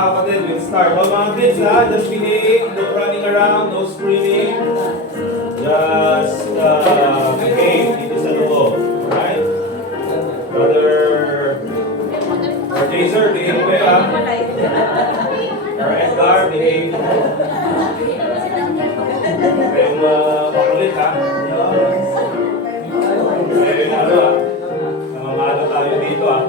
mga kapatid, we'll start. All mga kids ha, just behave, no running around, no screaming. Just behave dito sa loob. Alright? Brother Jason, behave kayo ha. Or Edgar, behave. Kayong makulit ha. Kayong ano ha. Namamalo tayo dito ha.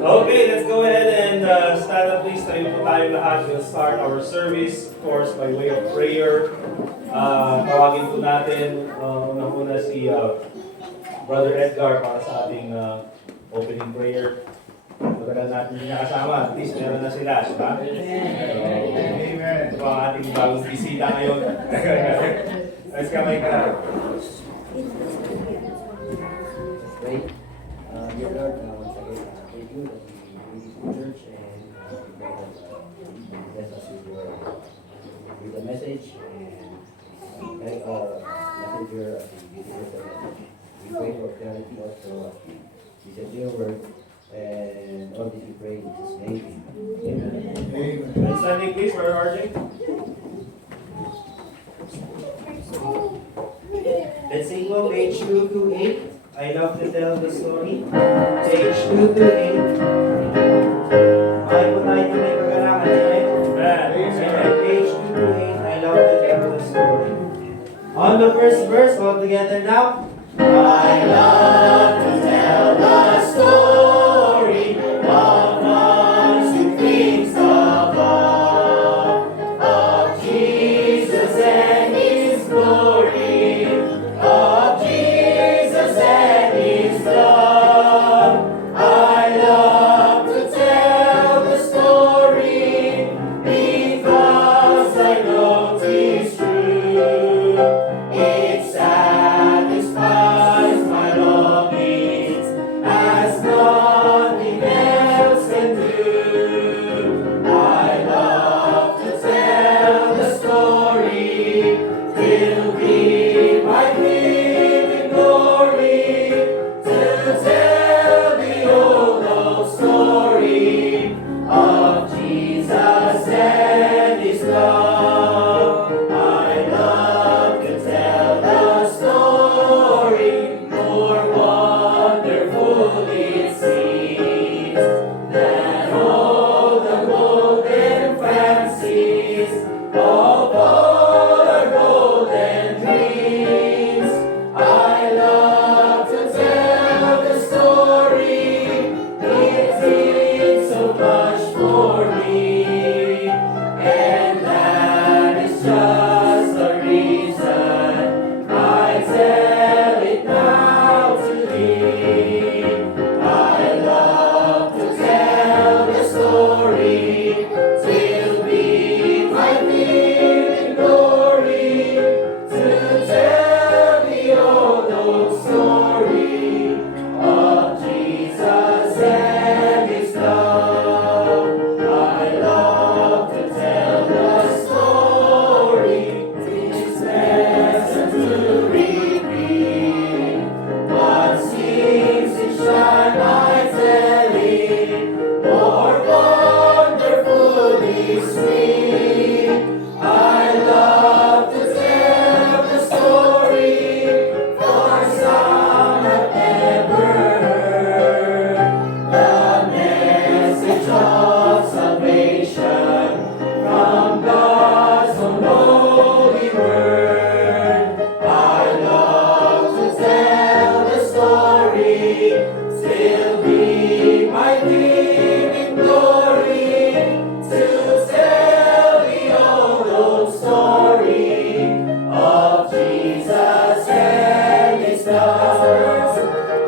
Okay, let's go ahead and stand up please. Tayo po tayo lahat. We'll start our service, of course, by way of prayer. Tawagin po natin una si Brother Edgar para sa ating opening prayer. Matagal natin hindi nakasama. At least meron na sila, diba? Amen. So, ang ating bagong bisita ngayon. Let's kamay ka. Right? Dear Lord, once again, thank you that we visit the church and we pray that you bless us with the message and guide our messenger as we deliver the message. We pray for clarity also as we listen to your word and all this we pray in Jesus' name. Amen. And standing please, Brother RJ. Let's sing on page 228. I love to tell the story. Page 228. Mahal po tayo na may kagalakan tonight. Amen. Page 228. I love to tell the story. On the first verse, all together now. I love to tell the story of one who thinks of Jesus and His glory, of Jesus and His love. I love to tell the story because I know 'tis true. It satisfies my longings as nothing else can do. I love to tell the story till we might live in glory, to tell the old story of Jesus and His love. I love to tell the story, more wonderful it seems than all the golden fancies of all our golden dreams. I love to tell the story, it did so much for me, and that is just the reason I tell it now to thee. I love to tell the story till we might live in glory, to tell the old story of Jesus and His love. I love to tell the story, it's pleasant to repeat what seems each time I tell it, more wonderfully sweet. I love to tell the story, for some have never heard the message of salvation from God's own holy word. I love to tell the story till we might live in glory, to tell the old story of Jesus and His love.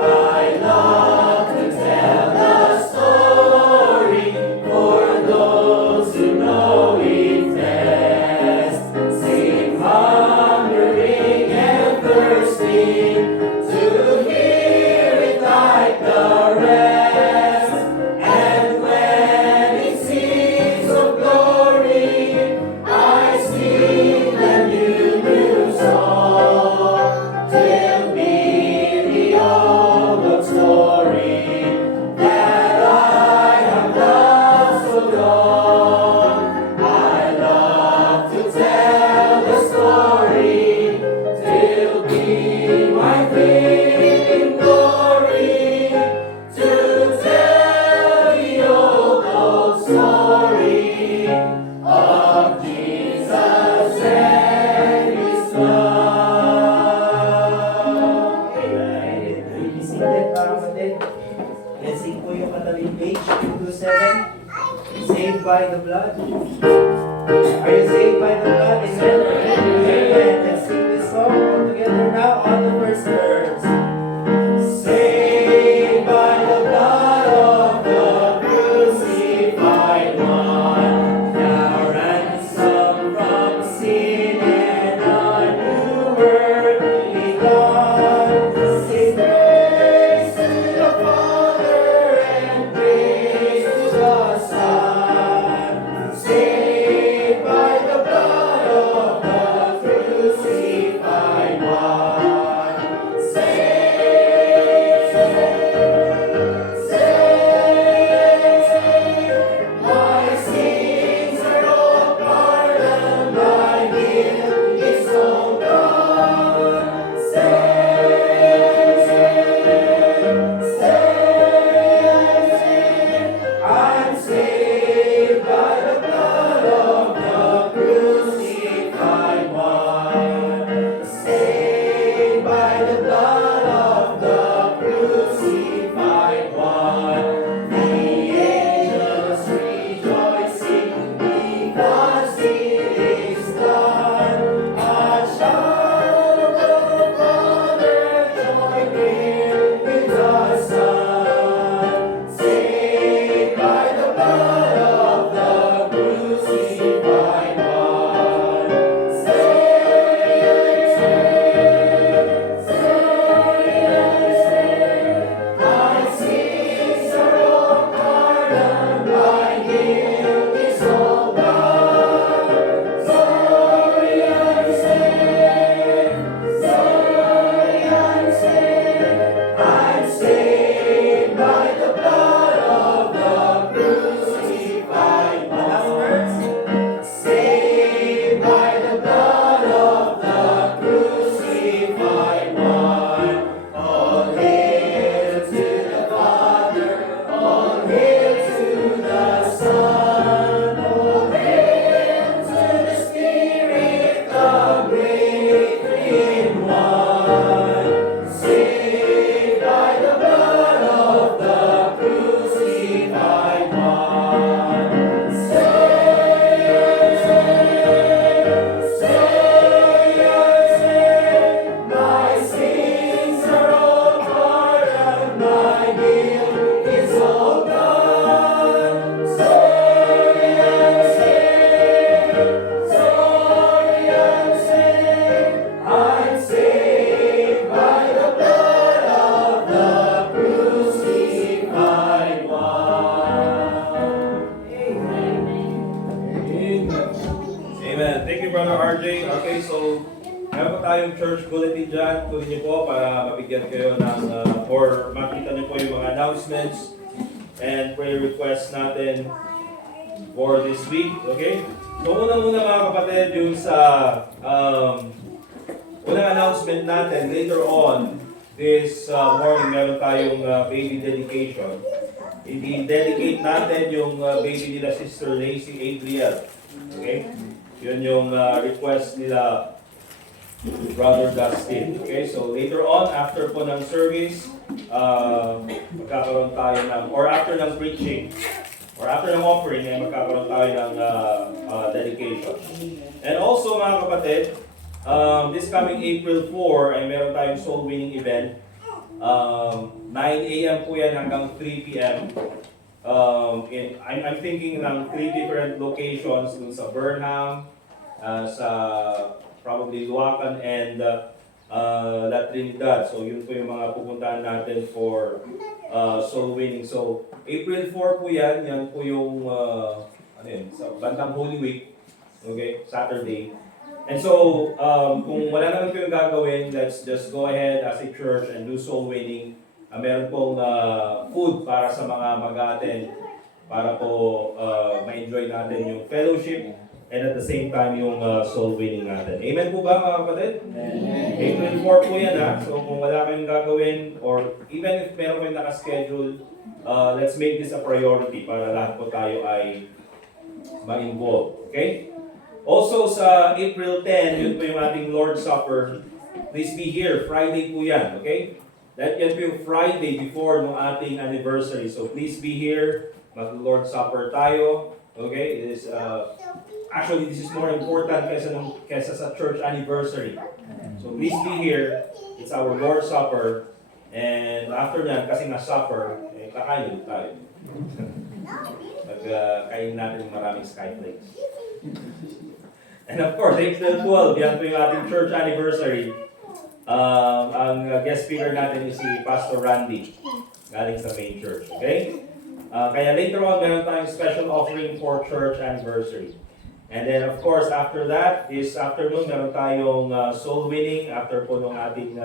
I love to tell the story for those who know it best, seem hungering and thirsty to hear it like the kapatid. Let's sing po yung katabing page 227. Saved by the blood. Are you saved by the blood? Amen. Amen. Let's sing this song all together now on the first verse. Saved by the blood of the crucified one, now ransomed from sin and a new world begun. Sing praise to the Father and praise to the Son. Saved by the blood of the crucified one. Saved, my sins are all pardoned, my guilt is all gone. Saved, I'm saved by the blood of the crucified one. Saved by the blood of the crucified one. The angels rejoicing because it is done. A child of the Father joined in with the Son. Saved by the blood of the crucified one. Saved, my sins are all pardoned, my guilt is all gone. Sorry, I'm saved. Sorry, I'm saved. I'm saved by the blood of the crucified one. Last verse. Saved by the blood of the crucified one. All hail to the Father, all hail to the Son, all hail to the Spirit, the great three in one. Saved by the blood of the crucified one. Saved, my sins are all pardoned, my guilt is all gone. Sorry, I'm saved. Sorry, I'm saved. I'm saved by the blood of the crucified one. Amen. Thank you, Brother RJ. Okay, so meron pa tayong church bulletin dyan. Kunin niyo po para mabigyan kayo ng, or makita niyo po yung mga announcements and prayer requests natin for this week. Okay? So unang-una mga kapatid, yung sa unang announcement natin, later on this morning, meron tayong baby dedication. I-dedicate natin yung baby nila Sister Lacey Adriel. Okay? Yun yung request nila Brother Dustin. Okay? So later on, after po ng service, magkakaroon tayo ng, or after ng preaching, or after ng offering, ay magkakaroon tayo ng dedication. And also mga kapatid, this coming April 4 ay meron tayong soul winning event. 9 a.m. po yan hanggang 3 p.m. I'm thinking ng 3 different locations dun sa Burnham, sa probably Luacan and La Trinidad. So yun po yung mga pupuntahan natin for soul winning. So April 4 po yan, yan po yung sa bandang Holy Week, okay, Saturday. And so, kung wala naman kayong gagawin, let's just go ahead as a church and do soul winning. Meron pong food para sa mga mag-attend para po ma-enjoy natin yung fellowship and at the same time yung soul winning natin. Amen po ba mga kapatid? Amen. April 4 po yan ha. So kung wala kayong gagawin or even if meron kayong nakaschedule, let's make this a priority para lahat po tayo ay ma-involve. Okay? Also sa April 10, yun po yung ating Lord's Supper. Please be here. Friday po yan. Okay? Yan po yung Friday before ng ating anniversary. So please be here. Mag-Lord Supper tayo. Okay? It is, actually, this is more important kesa sa church anniversary. So please be here. It's our Lord Supper. And after that, kasi nga supper, kakain tayo. Kain natin maraming skyflakes. And of course, April 12, yan po yung ating church anniversary. Ang guest speaker natin is si Pastor Randy, galing sa main church. Okay? Kaya later on, meron tayong special offering for church anniversary. And then of course, after that, this afternoon, meron tayong soul winning after po nung ating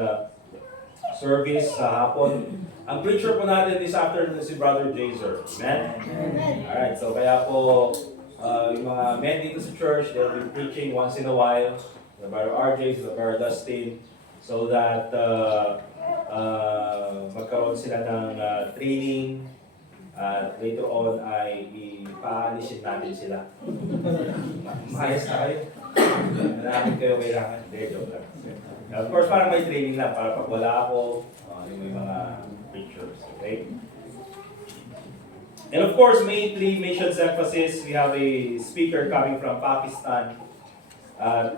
service sa hapon. Ang preacher po natin this afternoon is si Brother Jazer. Amen? Alright, so kaya po, yung mga men dito sa church, they'll be preaching once in a while. The Brother RJ, the Brother Dustin, so that magkaroon sila ng training. At later on ay ipaalisin natin sila. Maayos na kayo. Marami kayo kailangan. Hindi, joke lang. Of course, parang may training lang para pag wala ako, yung may mga preachers. Okay? And of course, May 3 missions emphasis. We have a speaker coming from Pakistan.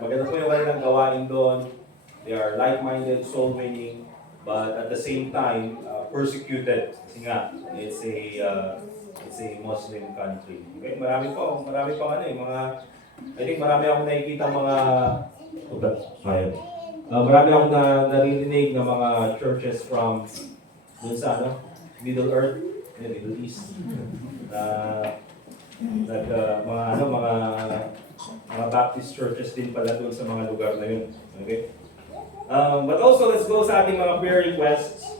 Maganda po yung kanilang gawain doon. They are like-minded, soul-winning, but at the same time, persecuted. Kasi nga, it's a Muslim country. Okay? Marami pa I think marami akong nakikita marami akong naririnig ng mga churches from dun sa Middle Earth, Middle East. Mga Baptist churches din pala dun sa mga lugar na yun. Okay? But also, let's go sa ating mga prayer requests.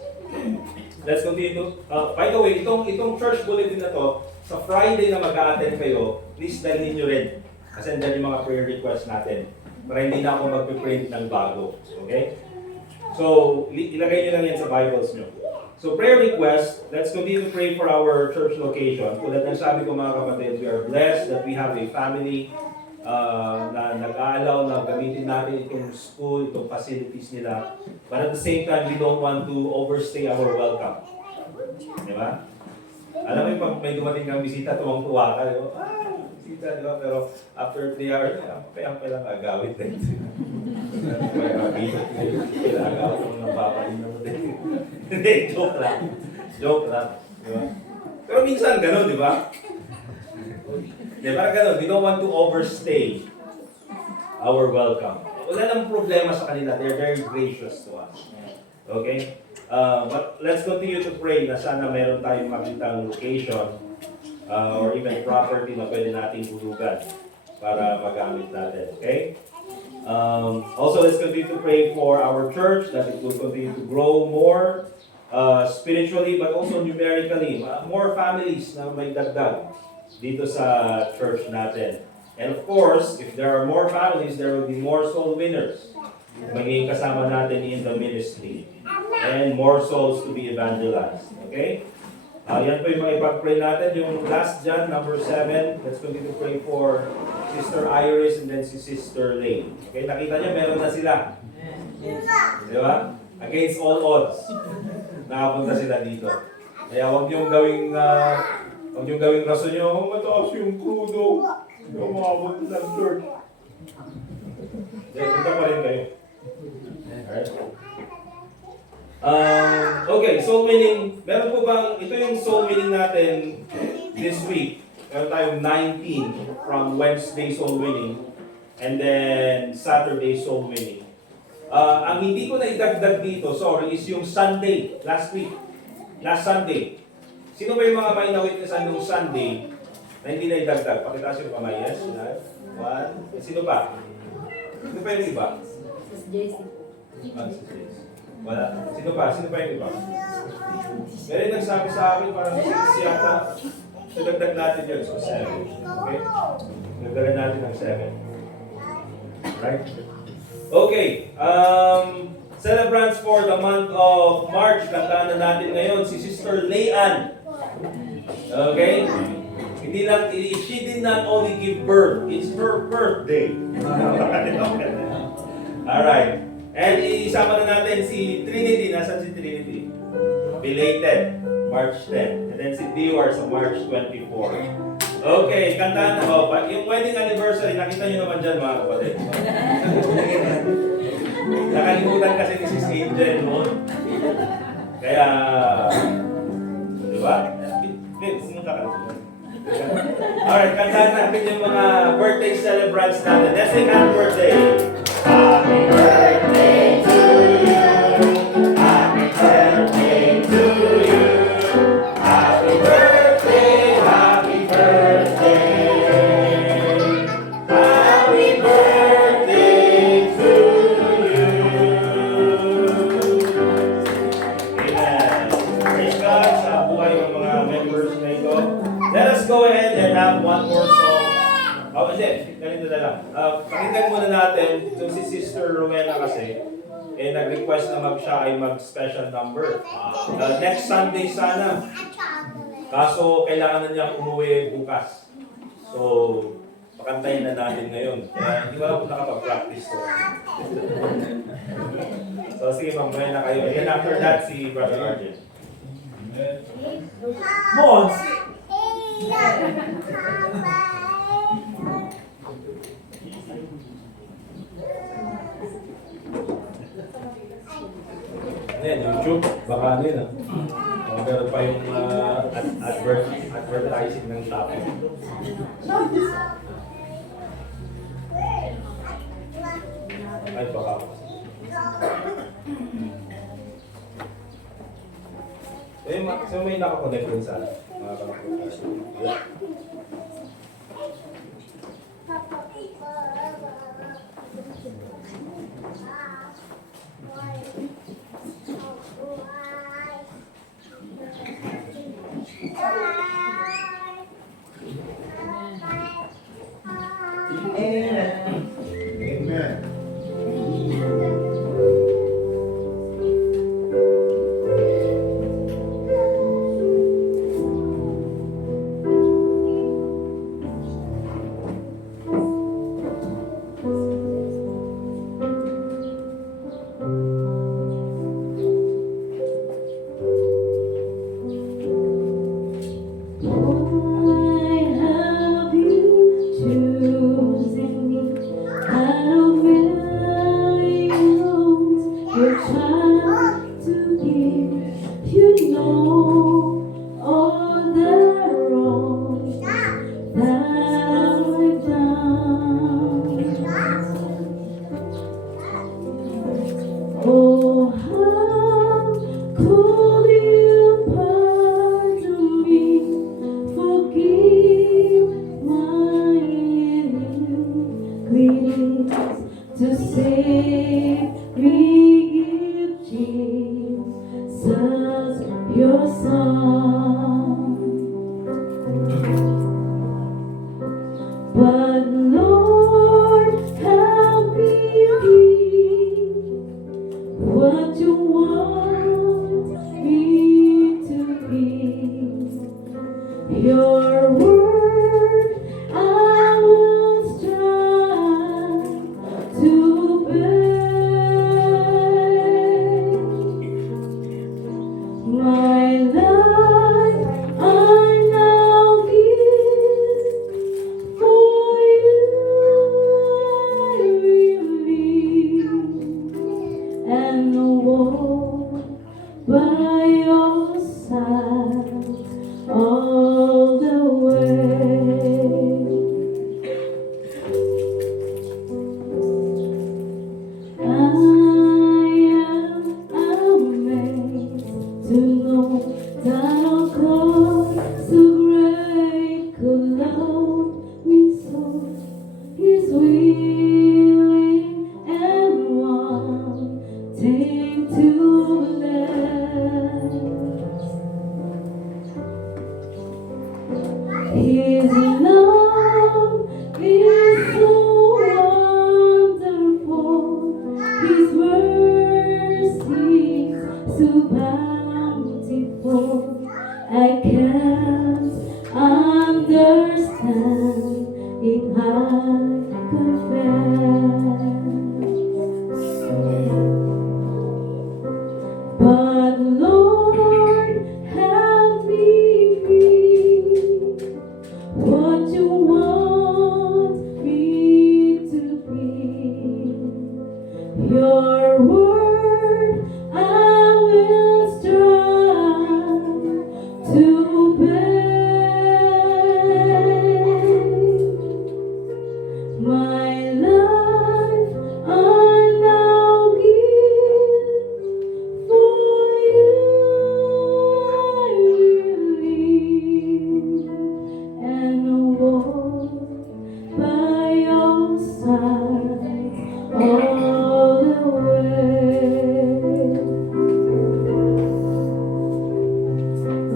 Let's continue to, by the way, itong church bulletin na to, sa Friday na mag-a-attend kayo, please dalhin nyo rin. Kasi andyan yung mga prayer requests natin. Para hindi na ako mag-print ng bago. Okay? So, ilagay nyo lang yan sa Bibles nyo. So, prayer request, let's continue to pray for our church location. Tulad ng sabi ko mga kapatid, we are blessed that we have a family na nag-aalaw na gamitin natin itong school, itong facilities nila. But at the same time, we don't want to overstay our welcome. Di ba? Alam mo yung pag may dumating kang bisita, tuwang-tuwa ka. Bisita, di ba? Pero after 3 hours, kaya lang agawit din. Kaya agawit mo ng papalin mo din. Hindi, joke lang. Joke lang. Di ba? Pero minsan gano'n, di ba? Yeah, parang ganun, we don't want to overstay our welcome. Wala nang problema sa kanila. They're very gracious to us. Okay? But let's continue to pray na sana meron tayong makitang location or even property na pwede nating hulugan para magamit natin. Okay? Also, let's continue to pray for our church that it will continue to grow more spiritually but also numerically. More families na may dagdag dito sa church natin. And of course, if there are more families, there will be more soul winners. Magiging kasama natin in the ministry. And more souls to be evangelized. Okay? Yan po yung mga ipag-pray natin. Yung last John, number 7. Let's continue to pray for Sister Iris and then si Sister Lane. Okay? Nakita niyo, meron na sila. Di ba? Against all odds. Nakapunta sila dito. Kaya huwag niyong gawing rason nyo, mataas yung krudo. Hindi ko makabot ng church. Punta pa rin kayo. Alright. Okay, soul winning. Meron po bang, ito yung soul winning natin this week. Meron tayong 19 from Wednesday soul winning and then Saturday soul winning. Ang hindi ko na idagdag dito, sorry, is yung Sunday, last week. Last Sunday. Sino ba yung mga may na-witnessan nung Sunday na hindi na idagdag? Pakitaas yung kamay. Yes? One. Sino pa? Sino pa yung iba? Sis JC. Wala. Sino pa? Sino pa yung iba? Pero yung nagsabi sa akin, parang siyata. So, dagdag natin yun. So, 7. Okay? Dagdagan natin ng 7. Right? Okay. Celebrants for the month of March. Kantaan na natin ngayon si Sister Leanne. Okay? She did not only give birth, it's her birthday. Alright. And isama na natin si Trinity. Nasaan si Trinity? belated, March 10. And then si Dior sa March 24. Okay, kantahan na ba? Yung wedding anniversary, nakita nyo naman dyan mga kapatid. Nakalimutan kasi ni Sis Angel noon. Kaya, di ba? Vince, sino kakalimutan? Alright, kantahan natin yung mga birthday celebrants natin. Let's sing happy birthday! Happy birthday to you! Happy birthday to you! Happy birthday! Happy birthday! Happy birthday to you! Amen! Praise God sa buhay ng mga members na ito. Let us go ahead and have one more song. Oh, hindi. Ganito na lang. Pakinggan muna natin itong si Sister Rowena kasi nag-request na siya ay mag-special number. Next Sunday sana. Kaso kailangan na niyang umuwi bukas. So, pakantayin na natin ngayon. Kaya hindi ko alam kung nakapag-practice to. So, sige, mamaya na kayo. And then after that, si Brother Arjen. Mons! Ayan, YouTube, baka ano yun ah. Meron pa yung advertising ng topic. Ay, baka. So may nakakonect dun sa mga kapatid. Amen. Oh, how could you pardon me, forgive my iniquities, to save me, give Jesus your Son. But Lord, help me be what you want me to be. Your word I will strive to obey. My life I now give, for you I will live and walk by your side all the way. I am amazed to know that our God so great could love me so. He's willing and wanting to bless. His love is so wonderful. His mercy so bountiful. I can't understand it, I confess. But Lord,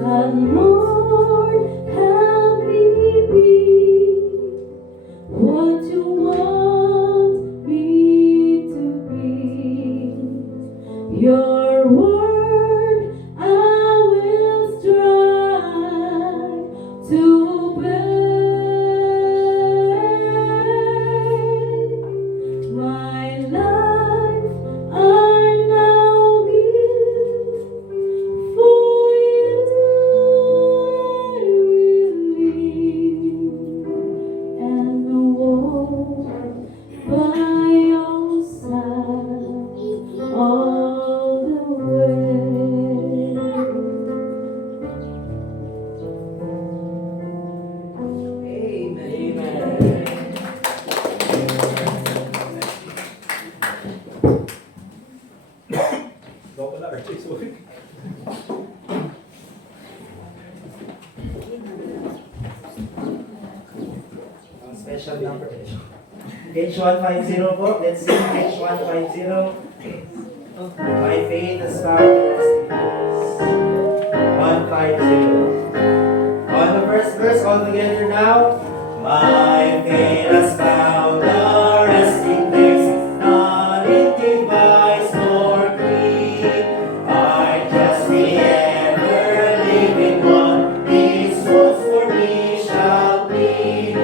And Lord, help me be what you want me to be. Your word I will strive to obey. My life I now give, for you I will live and walk by your side all the way. Go pala, Archie, sorry. Ang special number. Page 150 po. Let's sing page 150. My faith has found resting place. 150. On the first verse, all together now. My faith has found a resting place, not in device nor creed. I trust the ever-living one, His wounds for me shall bleed.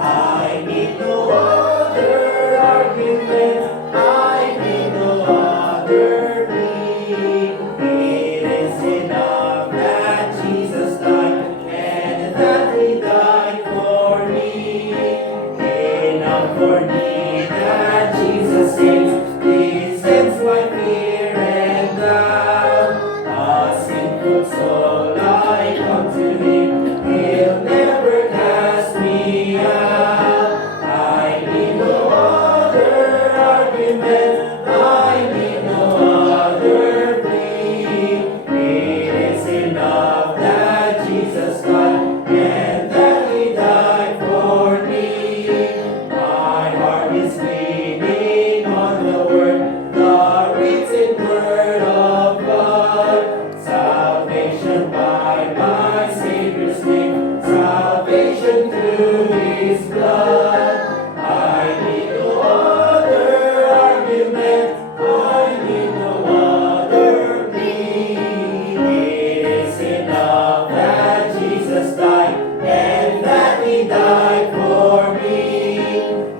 I need no other argument, I need no other plea. It is enough that Jesus died and that He died for me. Enough for me that Jesus saves, He sends my fear and doubt. A sinful soul I come to Him, He'll never cast me out. I need no other argument, I need no other plea. It is enough that Jesus died and that He died for me. My heart is leaning on the word, the written word of God. Salvation by my Savior's name, salvation through His blood. I need no other argument, I need no other plea. It is enough that Jesus died and that He died for me.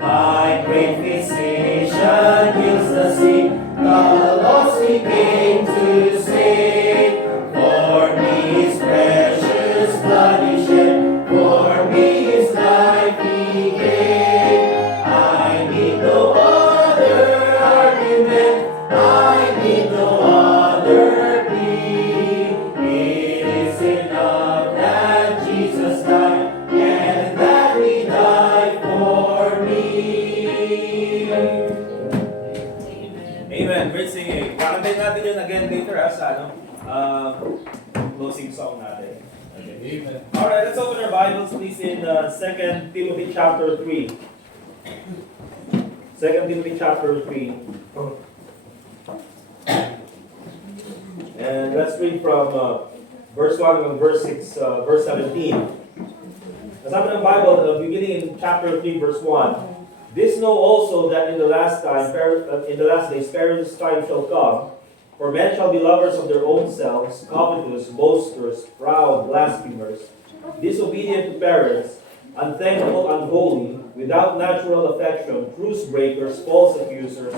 My great physician heals the sick, the lost He came to save. For me His precious blood He shed, for me His life He gave. I need no other argument, I need no other plea. It is enough that Jesus died and that He died for me. Amen. Great singing. Kakantay natin yun again later sa closing song natin. Okay. Amen. Alright, let's open our Bibles please in 2 Timothy chapter 3. 2 Timothy chapter 3. And let's read from verse 1 and verse 6, verse 17. Sabi ng Bible, beginning in chapter 3, verse 1. This know also that in the last days perilous time shall come, for men shall be lovers of their own selves, covetous, boasters, proud, blasphemers, disobedient to parents, unthankful, unholy, without natural affection, truce breakers, false accusers,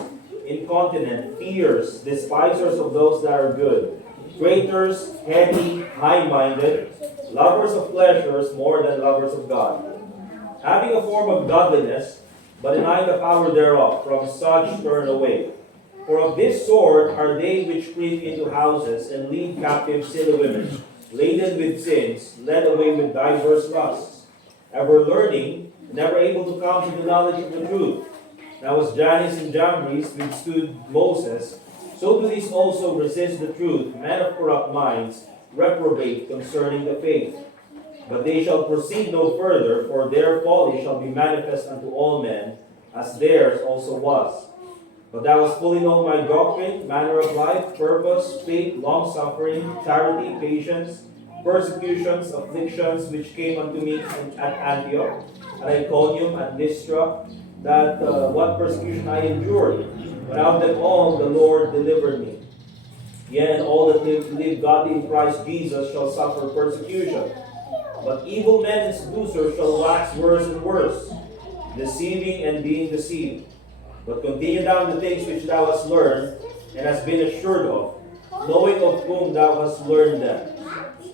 incontinent, fierce, despisers of those that are good, traitors, heady, high-minded, lovers of pleasures more than lovers of God, having a form of godliness, but denying the power thereof. From such turn away. For of this sort are they which creep into houses and lead captive silly women, laden with sins, led away with diverse lusts, ever learning, never able to come to the knowledge of the truth. Now as Jannes and Jambres withstood Moses, so do these also resist the truth, men of corrupt minds, reprobate concerning the faith. But they shall proceed no further, for their folly shall be manifest unto all men, as theirs also was. But thou hast fully known my doctrine, manner of life, purpose, faith, long-suffering, charity, patience, persecutions, afflictions, which came unto me at Antioch, at Iconium, at Lystra, that what persecution I endured. But out of them all the Lord delivered me. Yea, and all that live godly in Christ Jesus shall suffer persecution. But evil men and seducers shall wax worse and worse, deceiving and being deceived. But continue thou in the things which thou hast learned, and hast been assured of, knowing of whom thou hast learned them,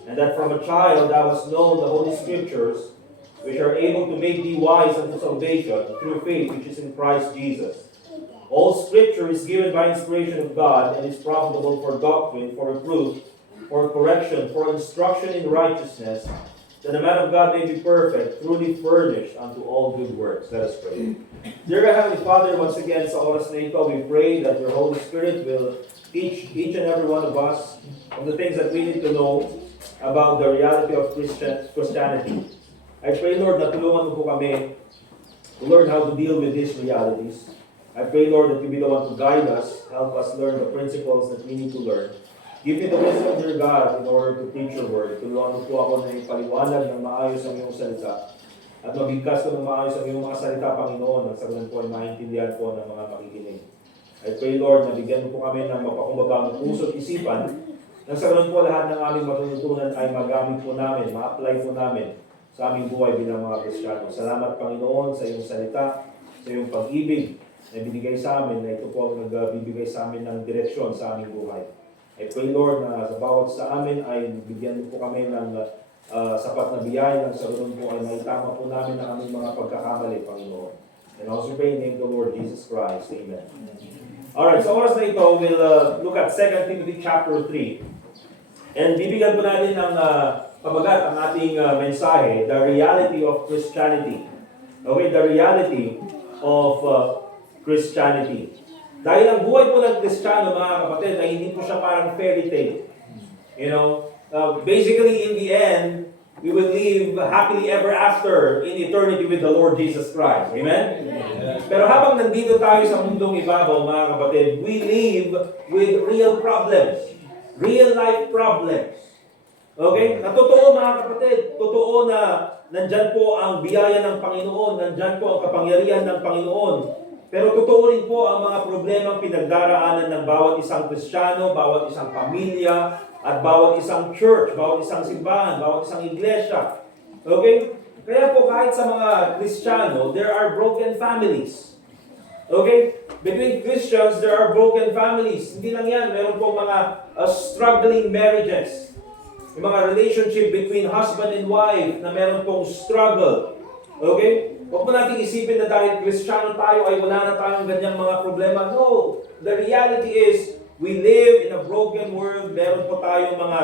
and that from a child thou hast known the Holy Scriptures, which are able to make thee wise unto salvation through faith which is in Christ Jesus. All Scripture is given by inspiration of God, and is profitable for doctrine, for reproof, for correction, for instruction in righteousness, that the man of God may be perfect, truly furnished unto all good works. Let us pray. Dear God, Heavenly Father, once again sa oras na ito, we pray that your Holy Spirit will teach each and every one of us of the things that we need to know about the reality of Christianity. I pray, Lord, na tulungan mo po kami to learn how to deal with these realities. I pray, Lord, that you be the one to guide us, help us learn the principles that we need to learn. Give me the wisdom, dear God, in order to preach your word. Tulungan mo po ako na ipaliwanag ng maayos ang iyong salita. At mabigkas ko ng maayos ang iyong mga salita, Panginoon, at sa ganun po ay maintindihan po ng mga makikinig. I pray, Lord, na bigyan mo po kami ng mapakumbaba ng puso at isipan, nang sa ganun po lahat ng aming matutunan ay magamit po namin, ma-apply po namin sa aming buhay bilang mga Kristiyano. Salamat, Panginoon, sa iyong salita, sa iyong pag-ibig na binigay sa amin, na ito po ang nagbibigay sa amin ng direksyon sa aming buhay. I pray, Lord, na sa bawat sa amin ay bigyan mo po kami ng sapat na biyaya, nang sa ganun po ay maitama po namin ang aming mga pagkakamali, Panginoon. And also pray in the name of the Lord Jesus Christ. Amen. Alright, sa oras na ito, we'll look at 2 Timothy chapter 3. And bibigyan po natin ng pabagat ang ating mensahe, the reality of Christianity. Okay, the reality of Christianity. Dahil ang buhay po ng Kristiyano, mga kapatid, ay hindi po siya parang fairy tale. You know, basically in the end, we will live happily ever after in eternity with the Lord Jesus Christ. Amen? Pero habang nandito tayo sa mundong ibabaw, mga kapatid, we live with real problems. Real life problems. Okay? Na totoo, mga kapatid, totoo na nandyan po ang biyaya ng Panginoon, nandyan po ang kapangyarihan ng Panginoon. Pero totoo rin po ang mga problemang pinagdaraanan ng bawat isang Kristiyano, bawat isang pamilya, at bawat isang church, bawat isang simbahan, bawat isang iglesia. Okay? Kaya po kahit sa mga Kristiyano, there are broken families. Okay? Between Christians, there are broken families. Hindi lang yan, meron po mga struggling marriages. Yung mga relationship between husband and wife na meron pong struggle. Okay? Huwag mo natin isipin na dahil Kristiyano tayo ay wala na tayong ganyang mga problema. No! The reality is, we live in a broken world. Meron po tayong mga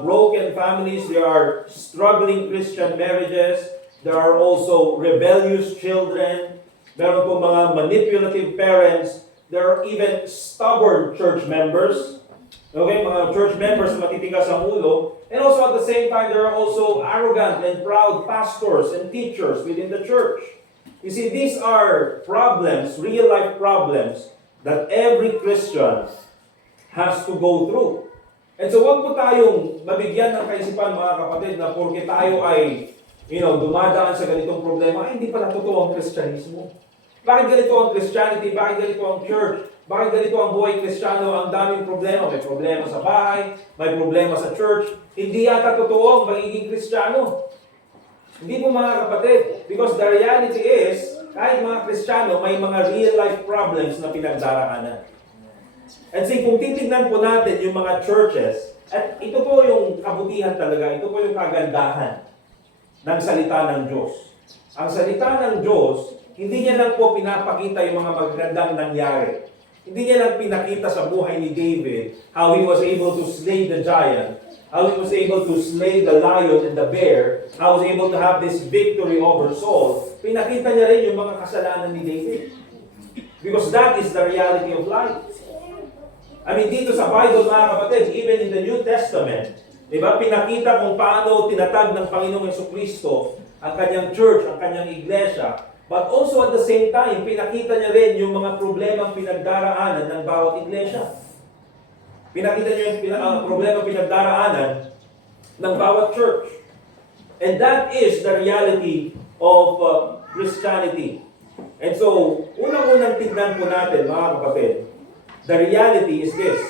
broken families. There are struggling Christian marriages. There are also rebellious children. Meron po mga manipulative parents. There are even stubborn church members. Okay, mga church members na matitigas ang ulo. And also at the same time, there are also arrogant and proud pastors and teachers within the church. You see, these are problems, real life problems, that every Christian has to go through. And so huwag po tayong mabigyan ng kaisipan, mga kapatid, na porque tayo ay, dumadaan sa ganitong problema, ay hindi pala totoo ang Kristyanismo. Bakit ganito ang Christianity? Bakit ganito ang church? Bakit ganito ang buhay Kristiyano? Ang daming problema. May problema sa bahay, may problema sa church. Hindi yata totoo ang magiging Kristiyano. Hindi po, mga kapatid. Because the reality is, kahit mga Kristiyano, may mga real life problems na pinagdaraanan. And see, kung titignan po natin yung mga churches, at ito po yung kabutihan talaga, ito po yung kagandahan ng salita ng Diyos. Ang salita ng Diyos, hindi niya lang po pinapakita yung mga magandang nangyari. Hindi niya lang pinakita sa buhay ni David how he was able to slay the giant, how he was able to slay the lion and the bear, how he was able to have this victory over Saul. Pinakita niya rin yung mga kasalanan ni David. Because that is the reality of life. I mean, dito sa Bible, mga kapatid, even in the New Testament, diba, pinakita kung paano tinatag ng Panginoong Jesucristo ang kanyang church, ang kanyang iglesia. But also at the same time, pinakita niya rin yung mga problemang pinagdaraanan ng bawat iglesia. Pinakita niya yung problemang pinagdaraanan ng bawat church. And that is the reality of Christianity. And so, unang-unang tignan po natin, mga kapatid, the reality is this.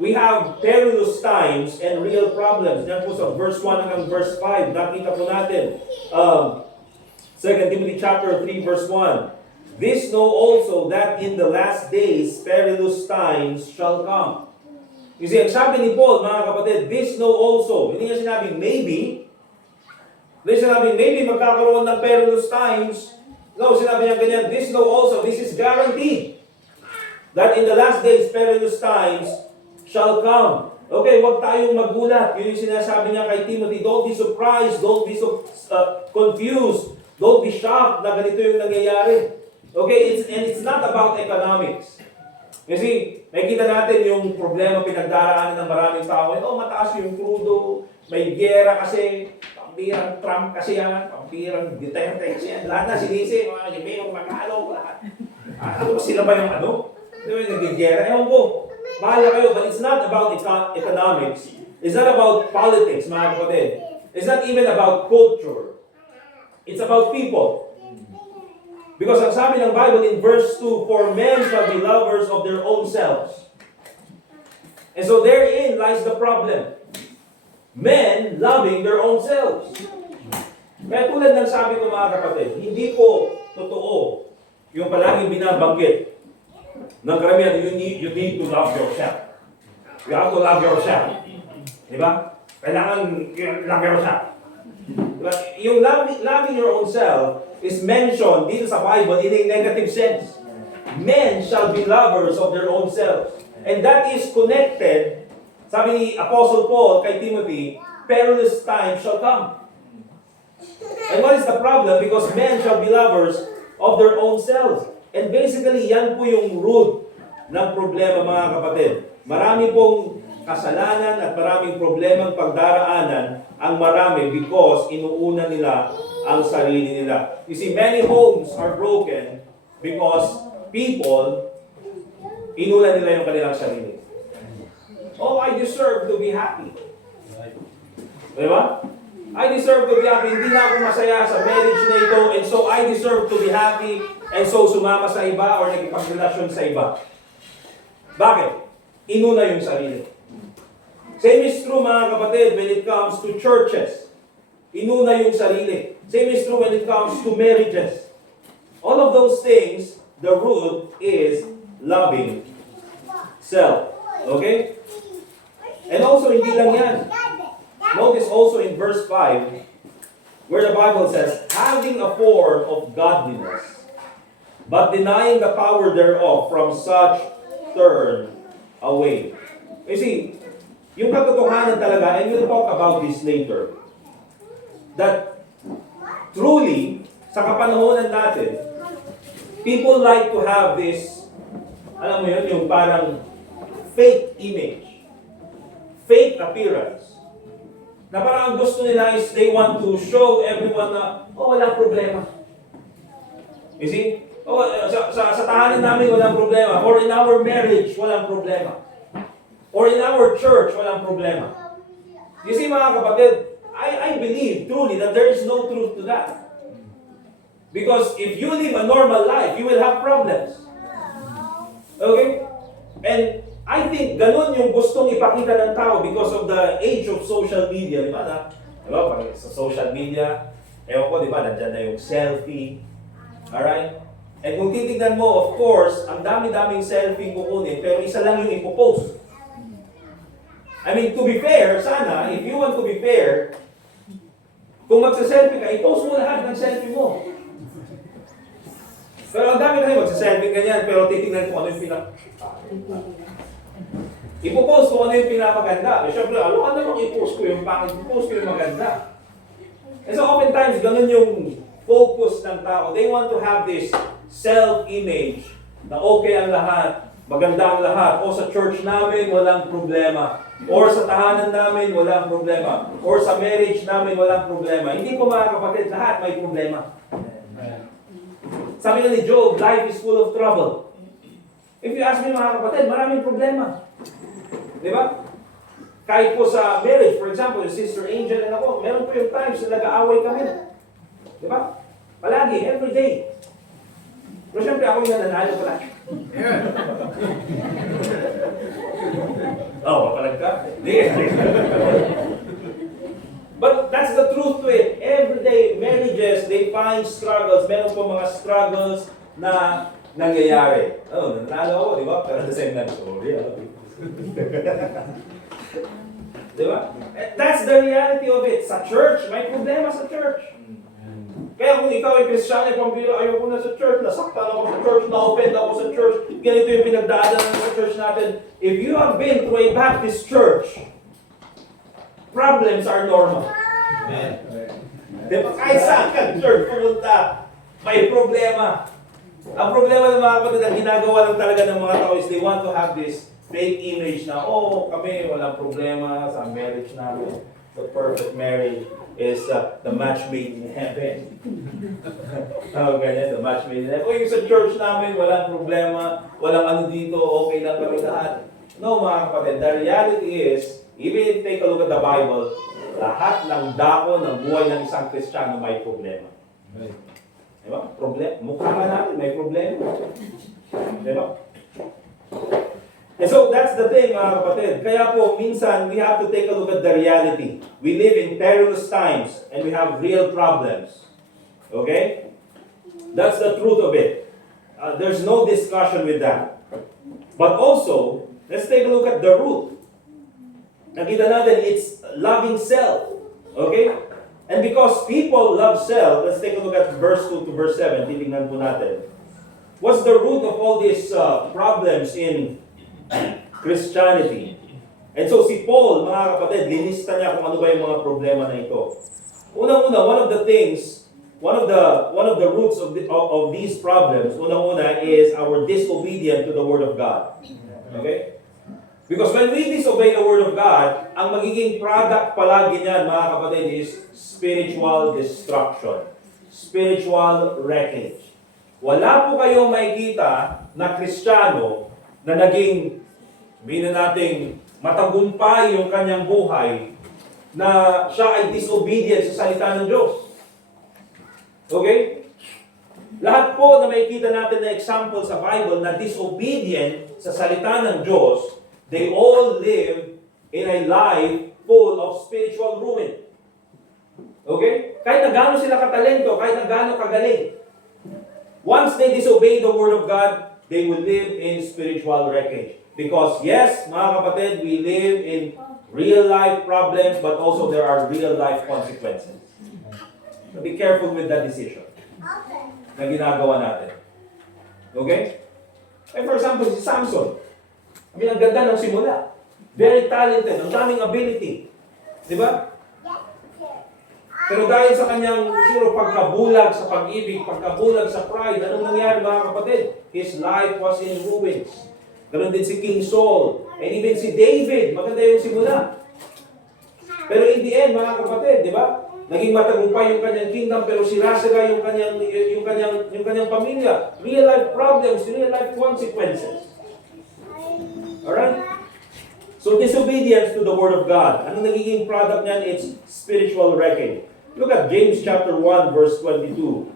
We have perilous times and real problems. Yan po sa verse 1 hanggang verse 5. Nakita po natin. 2 Timothy chapter 3 verse 1. This know also that in the last days perilous times shall come. You see, ang sabi ni Paul, mga kapatid, this know also. Hindi niya sinabing maybe. Hindi sinabing maybe magkakaroon ng perilous times. No, sinabi niya ganyan, this know also. This is guaranteed. That in the last days perilous times shall come. Okay, huwag tayong magulat. Yun yung sinasabi niya kay Timothy. Don't be surprised. Don't be so confused. Don't be shocked na ganito yung nangyayari. Okay, it's not about economics. Kasi nakikita natin yung problema pinagdaraanan ng maraming tao. Oh, mataas yung crudo, may gera kasi, pampirang Trump kasi yan, pampirang Duterte kasi yan. Lahat na sinisi, mga yung makalo, lahat. Ano ba sila ba yung ano? Di ba yung nagigera? Ewan ko, bahala kayo, but it's not about economics. It's not about politics, mga kapatid. It's not even about culture. It's about people. Because ang sabi ng Bible in verse 2, for men shall be lovers of their own selves. And so therein lies the problem. Men loving their own selves. Kaya tulad ng sabi ko mga kapatid, hindi ko totoo yung palaging binabanggit ng karamihan, you need to love yourself. You have to love yourself. Diba? Kailangan love yourself. Diba? Yung loving your own self is mentioned dito sa Bible in a negative sense. Men shall be lovers of their own selves. And that is connected, sabi ni Apostle Paul kay Timothy, perilous times shall come. And what is the problem? Because men shall be lovers of their own selves. And basically, yan po yung root ng problema, mga kapatid. Marami pong kasalanan at maraming problemang pagdaraanan ang marami because inuuna nila ang sarili nila. You see, many homes are broken because people, inuna nila yung kanilang sarili. Oh, I deserve to be happy. Diba? I deserve to be happy. Hindi na ako masaya sa marriage na ito, and so I deserve to be happy, and so sumama sa iba or nagipagrelasyon sa iba. Bakit? Inuna yung sarili. Same is true, mga kapatid, when it comes to churches. Inuna yung sarili. Same is true when it comes to marriages. All of those things, the root is loving self. Okay? And also, hindi lang yan. Notice also in verse 5, where the Bible says, having a form of godliness, but denying the power thereof, from such turn away. You see, yung katotohanan talaga, and we'll talk about this later, that truly, sa kapanahonan natin, people like to have this, alam mo yun, yung parang fake image, fake appearance, na parang ang gusto nila is they want to show everyone na, oh, walang problema. You see? Oh, sa tahanan namin, walang problema. Or in our marriage, walang problema. Or in our church, walang problema. You see, mga kapatid, I believe truly that there is no truth to that. Because if you live a normal life, you will have problems. Okay? And I think ganun yung gustong ipakita ng tao because of the age of social media. Di ba na? Di ba? Pag sa social media, ewan ko, di ba, nandyan na yung selfie. Alright? And kung titignan mo, of course, ang dami-daming selfie kukunin, pero isa lang yung ipopost. I mean, to be fair, sana, if you want to be fair, kung magsa-selfie ka, i-post mo lahat ng selfie mo. Pero ang dami kasi magsa-selfie ganyan, pero titignan ko ano yung ipopost ko ano yung pinapaganda. Eh, syempre, ano namang i-post ko yung pangit, i-post ko yung maganda. And so oftentimes, ganun yung focus ng tao. They want to have this self-image na okay ang lahat, maganda ang lahat. O sa church namin, walang problema. Or sa tahanan namin, walang problema. Or sa marriage namin, walang problema. Hindi po mga kapatid, lahat may problema. Sabi nga ni Job, life is full of trouble. If you ask me mga kapatid, maraming problema. Di ba? Kahit po sa marriage, for example, yung Sister Angel and ako, meron po yung times na nag-aaway kami. Di ba? Palagi, every day. Pero syempre ako yung nananalo palagi. Mapalag ka? Hindi. But that's the truth to it. Every day, marriages, they find struggles. Meron po mga struggles na nangyayari. Nanalo ako, di ba? Pero at the same time, sorry. Di ba? That's the reality of it. Sa church, may problema sa church. Kaya kung ikaw ay Kristiyano, pambira, ayoko na sa church, nasaktan ako sa church, na-offend ako sa church, ganito yung pinagdaanan sa church natin. If you have been to a Baptist church, problems are normal. Amen. Diba? Kahit saan ka church pumunta, may problema. Ang problema ng mga kapatid, ang ginagawa lang talaga ng mga tao is they want to have this fake image na, kami walang problema sa marriage namin. The perfect marriage is the match made in heaven. Ganyan, the match made in heaven. Yung sa church namin, walang problema, walang ano dito, okay lang kami lahat. No, mga kapatid, the reality is, even if you take a look at the Bible, lahat ng dako ng buhay ng isang Kristiyano may problema. Diba? Mukha ka natin, may problema. Diba? And so that's the thing, mga kapatid. Kaya po, minsan, we have to take a look at the reality. We live in perilous times and we have real problems. Okay? That's the truth of it. There's no discussion with that. But also, let's take a look at the root. Nakita natin, it's loving self. Okay? And because people love self, let's take a look at verse 2 to verse 7. Titingnan po natin. What's the root of all these problems in Christianity? And so si Paul, mga kapatid, linista niya kung ano ba yung mga problema na ito. Unang-una, one of the roots of these problems, unang-una is our disobedience to the Word of God. Okay? Because when we disobey the Word of God, ang magiging product palagi niyan, mga kapatid, is spiritual destruction. Spiritual wreckage. Wala po kayong makikita na Kristiyano na naging, sabihin na natin, matagumpay yung kanyang buhay na siya ay disobedient sa salita ng Diyos. Okay? Lahat po na makikita natin na example sa Bible na disobedient sa salita ng Diyos, they all live in a life full of spiritual ruin. Okay? Kahit na gaano sila katalento, kahit na gaano kagaling, once they disobey the Word of God, they will live in spiritual wreckage. Because yes, mga kapatid, we live in real life problems, but also there are real life consequences. So be careful with that decision na ginagawa natin. Okay? And for example, si Samson. Ang ganda ng simula. Very talented, ang daming ability. Di ba? Pero dahil sa kanyang siguro pagkabulag sa pag-ibig, pagkabulag sa pride, anong nangyari mga kapatid? His life was in ruins. Ganon din si King Saul. And even si David, maganda yung simula. Pero in the end, mga kapatid, di ba? Naging matagumpay yung kanyang kingdom, pero sira-sira yung kanyang pamilya. Real life problems, real life consequences. Alright? So disobedience to the Word of God. Anong nagiging product niyan? It's spiritual wrecking. Look at James chapter 1 verse 22.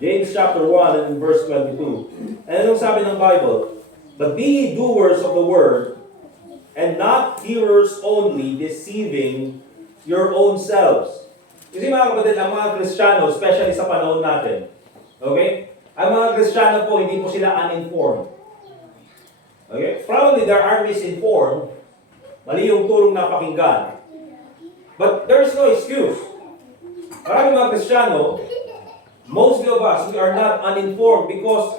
James chapter 1 and verse 22. And anong sabi ng Bible? But be ye doers of the word, and not hearers only, deceiving your own selves. Kasi mga kapatid, ang mga Kristiyano, especially sa panahon natin, okay? Ang mga Kristiyano po, hindi po sila uninformed. Okay? Probably they are misinformed. Mali yung turong napakinggan. But there is no excuse. Maraming mga Kristiyano, most of us, we are not uninformed because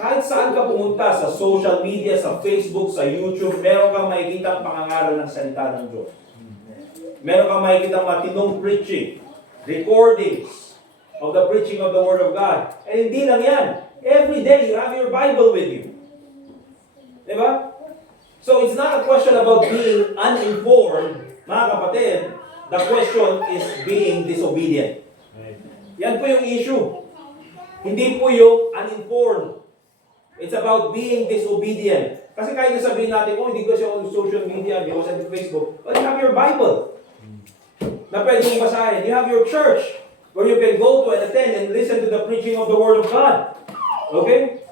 kahit saan ka pumunta, sa social media, sa Facebook, sa YouTube, meron kang makikita ang pangangaral ng salita ng Diyos. Meron kang makikita matinong preaching, recordings of the preaching of the Word of God. And hindi lang yan. Every day you have your Bible with you. Diba? So it's not a question about being uninformed, mga kapatid. The question is being disobedient. Yan po yung issue. Hindi po yung uninformed. It's about being disobedient. Kasi kahit nasabihin natin, oh, hindi ko siya on social media, hindi ko siya on Facebook. But you have your Bible na pwede mong basahin. You have your church where you can go to and attend and listen to the preaching of the Word of God. Okay?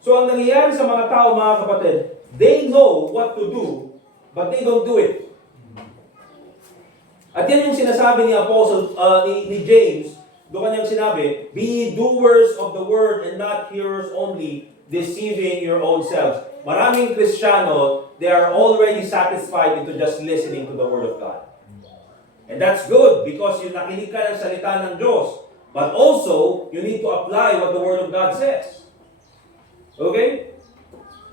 So ang nangyayari sa mga tao, mga kapatid, they know what to do, but they don't do it. At yan yung sinasabi ni Apostle, ni James, doon kanyang sinabi, be ye doers of the word and not hearers only, deceiving your own selves. Maraming Kristiyano, they are already satisfied into just listening to the Word of God. And that's good because you nakinig ka ng salita ng Diyos. But also, you need to apply what the Word of God says. Okay?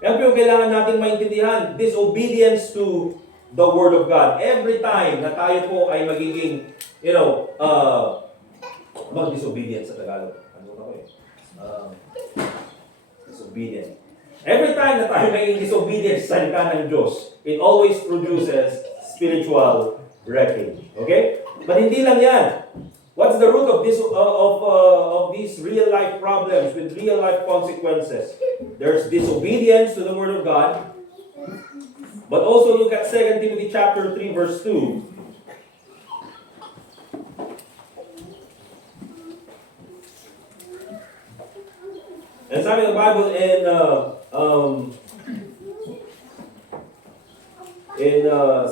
Yan po yung kailangan natin maintindihan. Disobedience to the Word of God. Every time na tayo po ay magiging, mag-disobedience sa Tagalog. Ano na ko eh? Disobedient. Every time na tayo magiging disobedient sa salita ng Diyos, it always produces spiritual wreckage. Okay? But hindi lang yan. What's the root of this of these real life problems with real life consequences? There's disobedience to the Word of God. But also look at 2 Timothy chapter 3 verse 2. And sabi ng Bible in 2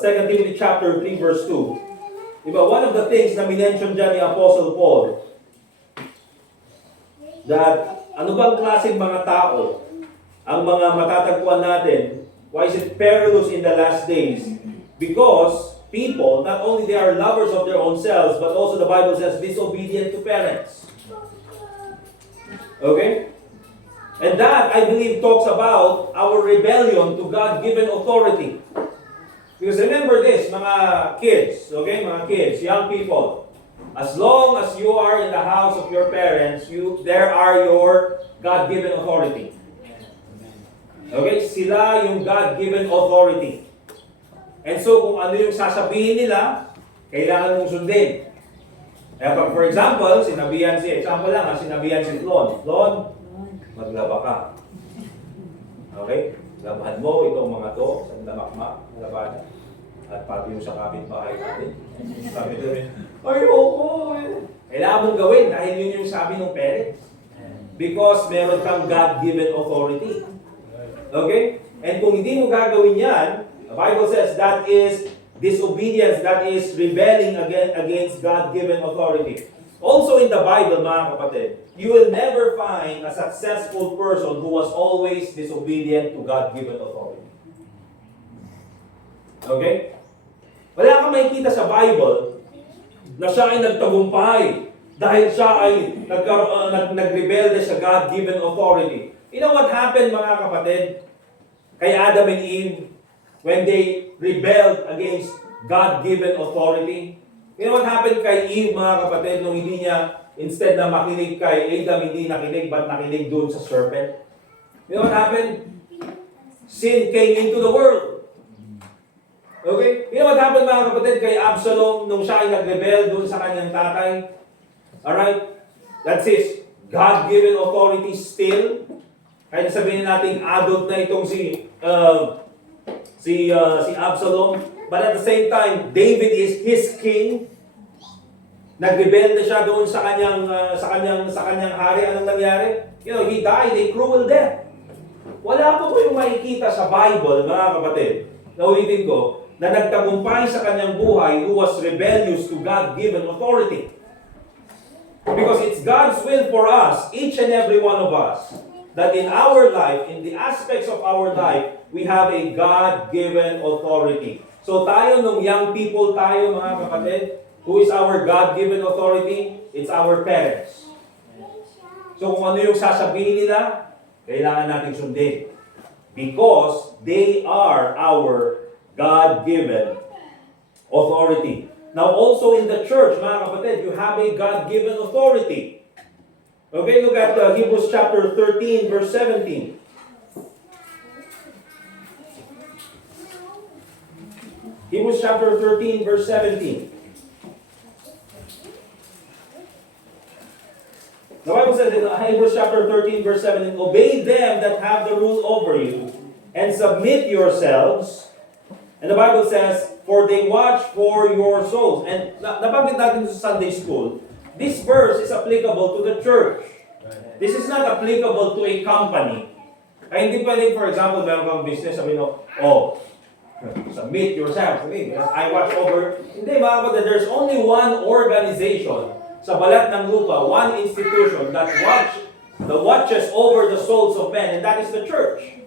Timothy chapter 3 verse 2. Diba, one of the things na minention dyan ni Apostle Paul, that ano bang klaseng mga tao ang mga matatagpuan natin? Why is it perilous in the last days? Because people, not only they are lovers of their own selves, but also the Bible says disobedient to parents. Okay? And that, I believe, talks about our rebellion to God-given authority. Because remember this, mga kids, okay, mga kids, young people, as long as you are in the house of your parents, there are your God-given authority. Okay, sila yung God-given authority. And so, kung ano yung sasabihin nila, kailangan mong sundin. For example, sinabihan si Lon, maglaba ka. Okay? Labahan mo itong mga to, sa lamakmak, labahan. At pati yung sa kapitbahay natin. Sabi doon, ayoko. Kailangan mong gawin dahil yun yung sabi ng parents. Because meron kang God-given authority. Okay? And kung hindi mo gagawin yan, the Bible says that is disobedience, that is rebelling against God-given authority. Also in the Bible, mga kapatid, you will never find a successful person who was always disobedient to God-given authority. Okay? Wala kang makikita sa Bible na siya ay nagtagumpay dahil siya ay nagrebelde sa God-given authority. You know what happened, mga kapatid, kay Adam and Eve when they rebelled against God-given authority? You know what happened kay Eve, mga kapatid, nung hindi niya, instead na makinig kay Adam, hindi nakinig, but nakinig doon sa serpent? You know what happened? Sin came into the world. Okay? You know what happened, mga kapatid, kay Absalom nung siya ay nag-rebel doon sa kanyang tatay? Alright? That's his God-given authority still. Kaya sabihin natin, adult na itong si Absalom. But at the same time, David is his king. Nagrebelde siya doon sa kanyang hari. Anong nangyari? He died a cruel death. Wala po yung makikita sa Bible, mga kapatid. Naulitin ko, na nagtagumpay sa kanyang buhay who was rebellious to God-given authority. Because it's God's will for us, each and every one of us, that in our life, in the aspects of our life, we have a God-given authority. So tayo, nung young people tayo, mga kapatid, who is our God-given authority? It's our parents. So kung ano yung sasabihin nila, kailangan natin sundin. Because they are our God-given authority. Now also in the church, mga kapatid, you have a God-given authority. Okay, look at Hebrews chapter 13, verse 17. Hebrews chapter 13, verse 17. The Bible says, Hebrews chapter 13, verse 7, and obey them that have the rule over you, and submit yourselves. And the Bible says, for they watch for your souls. And nabanggit natin sa Sunday school, this verse is applicable to the church. This is not applicable to a company. Kaya hindi pwede, for example, meron kang business, sabi mo, oh, submit yourself. I watch over. Hindi, mga kapatid, there's only one organization sa balat ng lupa, one institution that watches over the souls of men, and that is the church.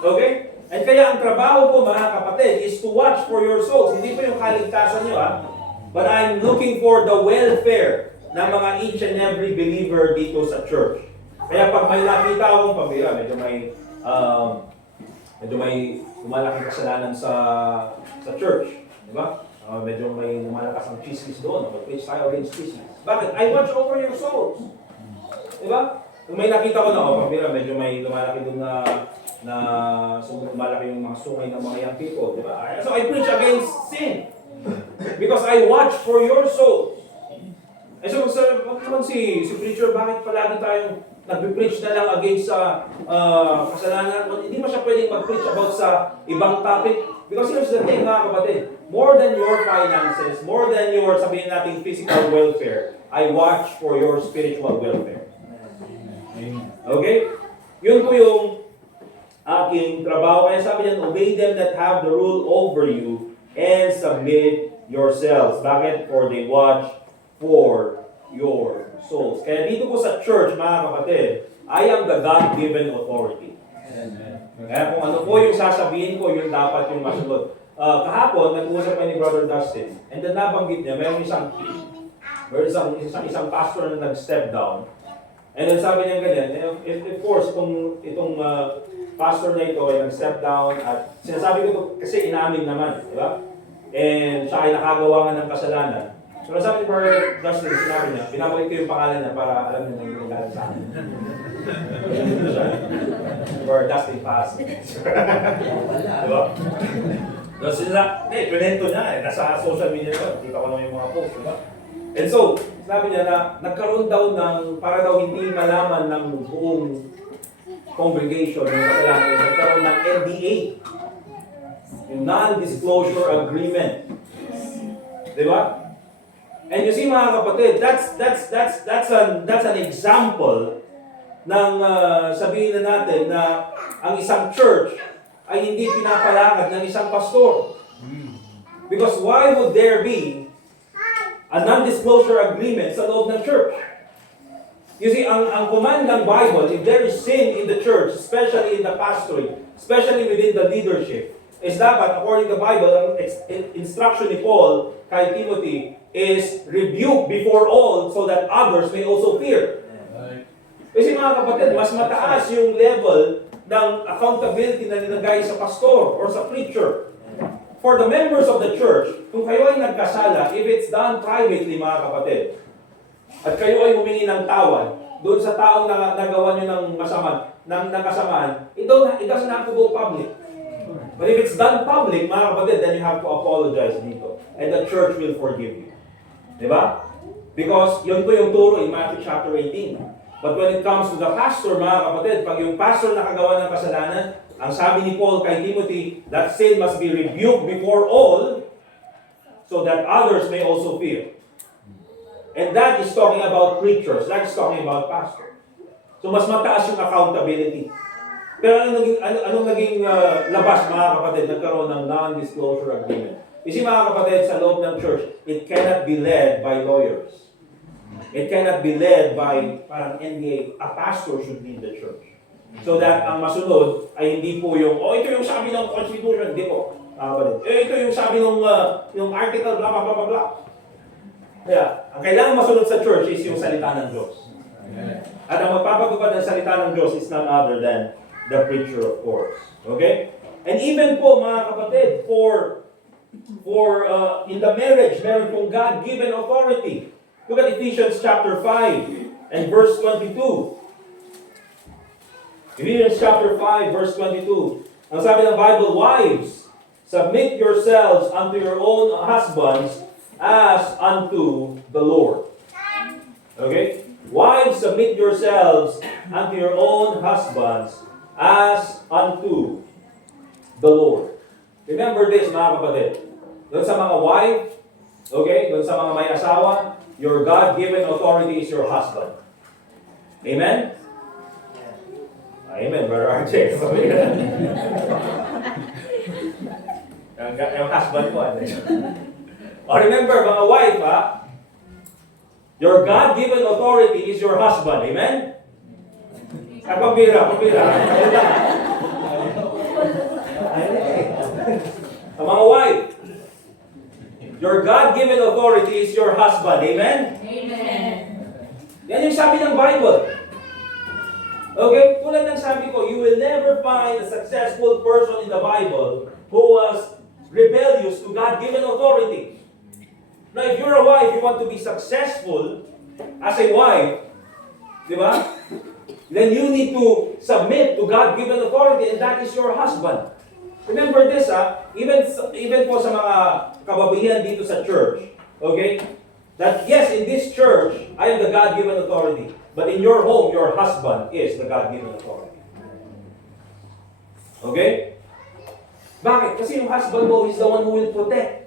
Okay? And kaya ang trabaho ko, mga kapatid, is to watch for your souls. Hindi pa yung kaligtasan nyo, ha? But I'm looking for the welfare ng mga each and every believer dito sa church. Kaya pag may nakita akong pamilya, medyo may lumalaking kasalanan sa church. Di ba? Medyo may lumalakas ang chismis doon. Mag-preach tayo against chismis. Bakit? I watch over your souls. Di ba? Kung may nakita ko na, pamilya, medyo may lumalaki doon na lumalaki yung mga sungay ng mga young people. Di ba? So I preach against sin. Because I watch for your souls. Eh so, wag naman si preacher, bakit palagi tayong nag-preach na lang against sa kasalanan? Hindi mo siya pwedeng mag-preach about sa ibang topic. Because here's the thing, mga kapatid. More than your finances, more than your, sabihin natin, physical welfare, I watch for your spiritual welfare. Okay? Yun po yung aking trabaho. Kaya sabi niyan, obey them that have the rule over you and submit yourselves. Bakit? For they watch for your souls. Kaya dito po sa church, mga kapatid, I am the God-given authority. Kaya kung ano po yung sasabihin ko, yun dapat yung masunod. Kahapon, nag-uusap ni Brother Dustin, and then nabanggit niya, mayroong isang pastor na nag-step down. And then sabi niya ganyan, of course, kung itong pastor na ito ay nag-step down, at sinasabi ko ito kasi inamin naman, di ba? And siya ay nakagawa nga ng kasalanan. So nasabi ni Brother Dustin, sinabi niya, binabalik ko yung pangalan niya para alam niya na yung galing sa akin. Brother Dustin pass. Diba? So sila, pinento niya nasa social media naman, kita ko naman yung mga post, diba? And so, sabi niya na nagkaroon daw ng, para daw hindi malaman ng buong congregation ng kasalanan, nagkaroon ng NDA, yung non-disclosure agreement. Diba? And you see, mga kapatid, that's an example ng sabihin na natin na ang isang church ay hindi pinapalakad ng isang pastor. Because why would there be a non-disclosure agreement sa loob ng church? You see, ang command ng Bible, if there is sin in the church, especially in the pastorate, especially within the leadership, is dapat, according to the Bible, ang instruction ni Paul kay Timothy is rebuke before all so that others may also fear. Kasi mga kapatid, mas mataas yung level ng accountability na nilagay sa pastor or sa preacher. For the members of the church, kung kayo ay nagkasala, if it's done privately, mga kapatid, at kayo ay humingi ng tawad doon sa taong nagawa nyo ng kasamaan, it doesn't have to go public. But if it's done public, mga kapatid, then you have to apologize dito. And the church will forgive you. Diba? Because yun po yung turo in Matthew chapter 18. But when it comes to the pastor, mga kapatid, pag yung pastor nakagawa ng kasalanan, ang sabi ni Paul kay Timothy, that sin must be rebuked before all, so that others may also fear. And that is talking about preachers. That is talking about pastors. So mas mataas yung accountability. Pero anong naging labas, mga kapatid, nagkaroon ng non-disclosure agreement. You see, mga kapatid, sa loob ng church, it cannot be led by lawyers. It cannot be led by parang NDA. A pastor should lead the church. So that ang masunod ay hindi po yung, ito yung sabi ng Constitution. Hindi po, mga kapatid. Ito yung sabi ng yung article, blah, blah, blah, blah, blah. Kaya, ang kailangan masunod sa church is yung salita ng Diyos. At ang magpapagubad ng salita ng Diyos is none other than the preacher, of course. Okay? And even po, mga kapatid, for in the marriage, meron pong God-given authority. Look at Ephesians chapter 5 and verse 22. Ephesians chapter 5, verse 22. Ang sabi ng Bible, wives, submit yourselves unto your own husbands as unto the Lord. Okay? Wives, submit yourselves unto your own husbands as unto the Lord. Remember this, mga kapatid. Doon sa mga wife, okay, doon sa mga may asawa, your God-given authority is your husband. Amen? Amen, Brother RJ. Yung husband ko, ano? O remember, mga wife, your God-given authority is your husband. Amen? At pabira. Ang mga wife, your God-given authority is your husband. Amen? Amen. Yan yung sabi ng Bible. Okay? Tulad ng sabi ko, you will never find a successful person in the Bible who was rebellious to God-given authority. Now, if you're a wife, you want to be successful as a wife, di ba? Then you need to submit to God-given authority, and that is your husband. Remember this, even po sa mga kababayan dito sa church, okay? That yes, in this church, I am the God-given authority. But in your home, your husband is the God-given authority. Okay? Bakit? Kasi yung husband mo is the one who will protect.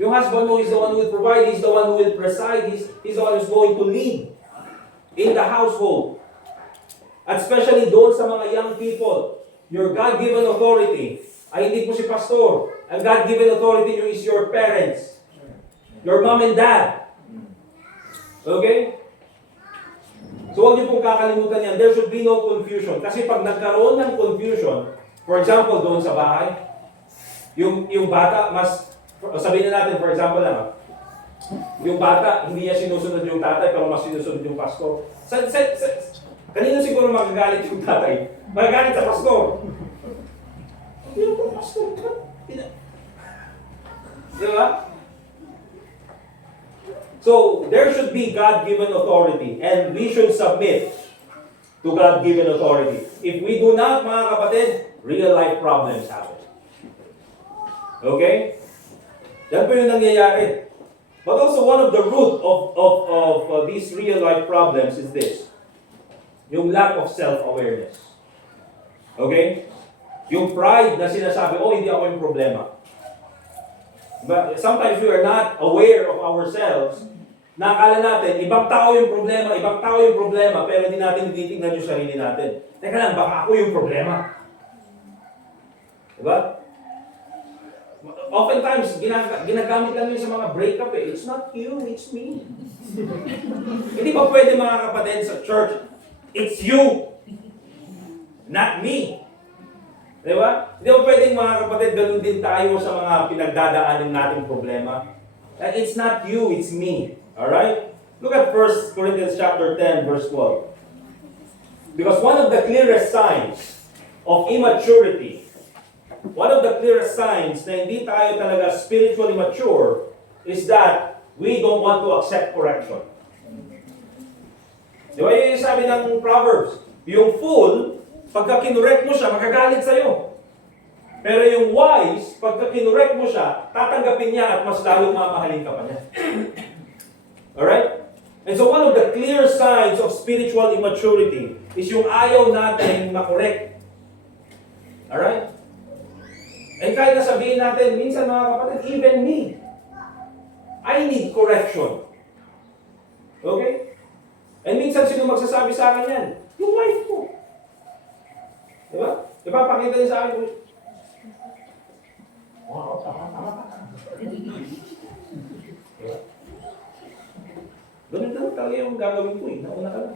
Yung husband mo is the one who will provide. He's the one who will preside. He's the one who's going to lead in the household. At especially doon sa mga young people, your God-given authority ay hindi po si pastor. Ang God-given authority nyo is your parents. Your mom and dad. Okay? So huwag niyo pong kakalimutan yan. There should be no confusion. Kasi pag nagkaroon ng confusion, for example, doon sa bahay, yung bata, sabihin na natin, for example lang, yung bata, hindi niya sinusunod yung tatay, pero mas sinusunod yung pastor. Kanino siguro magagalit yung tatay? Magagalit sa pastor. Yung pastor. Di ba? So, there should be God-given authority and we should submit to God-given authority. If we do not, mga kapatid, real-life problems happen. Okay? Yan po yung nangyayari. But also, one of the root of these real-life problems is this. Yung lack of self-awareness. Okay? Yung pride na sinasabi, hindi ako yung problema. But sometimes we are not aware of ourselves. Nakakala natin, ibang tao yung problema, pero hindi natin tinitingnan yung sarili natin. Teka lang, baka ako yung problema. Diba? Oftentimes, ginagamit lang yun sa mga breakup It's not you, it's me. Hindi ba pwede mga kapatid sa church, it's you, not me. Diba? Hindi ba pwedeng mga kapatid, ganun din tayo sa mga pinagdadaanin nating problema. It's not you, it's me. Alright? Look at 1 Corinthians chapter 10, verse 12. Because one of the clearest signs of immaturity, one of the clearest signs na hindi tayo talaga spiritually mature is that we don't want to accept correction. Di ba yung sabi ng Proverbs? Yung fool, pagka kinurek mo siya, magagalit sa'yo. Pero yung wise, pagka kinurek mo siya, tatanggapin niya at mas lalong mamahalin ka pa niya. Alright? And so one of the clear signs of spiritual immaturity is yung ayaw natin makorek. Alright? And kahit na sabihin natin, minsan mga kapatid, even me, I need correction. Okay? And minsan sino magsasabi sa akin yan? Yung wife ko. Diba? Diba? Pakita niya sa akin, wow, tama. Diba? Ganun lang talaga yung gagawin ko nauna ka lang.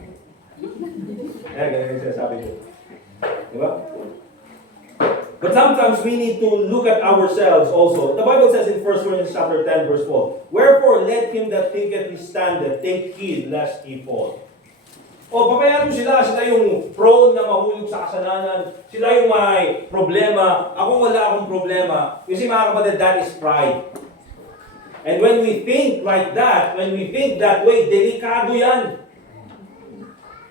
Ganun yung sinasabi ko. Diba? But sometimes we need to look at ourselves also. The Bible says in 1 Corinthians chapter 10, verse 4, wherefore let him that thinketh he standeth take heed lest he fall. Pabayaan mo sila yung prone na mahulog sa kasalanan. Sila yung may problema. Ako wala akong problema. Kasi mga kapatid, that is pride. And when we think like that, when we think that way, delikado yan.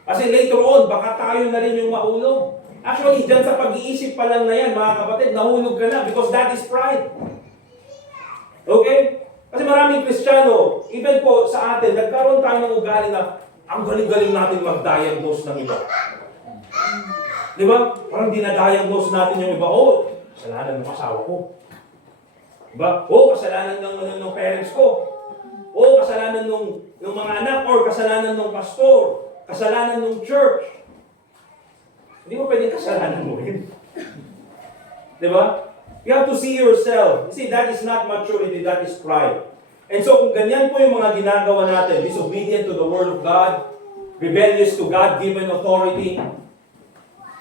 Kasi later on, baka tayo na rin yung mahulog. Actually, dyan sa pag-iisip pa lang na yan, mga kapatid, nahulog ka na because that is pride. Okay? Kasi maraming Kristiyano, even po sa atin, nagkaroon tayo ng ugali na ang galing-galing natin mag-diagnose ng iba. Di ba? Parang dinadiagnose natin yung iba, oh, kasalanan ng asawa ko. Di ba? Oh, kasalanan ng parents ko. Oh, kasalanan ng mga anak or kasalanan ng pastor. Kasalanan ng church. Hindi mo pwedeng kasalanan mo yun. Di ba? You have to see yourself. You see, that is not maturity, that is pride. And so kung ganyan po yung mga ginagawa natin, disobedient to the Word of God, rebellious to God-given authority,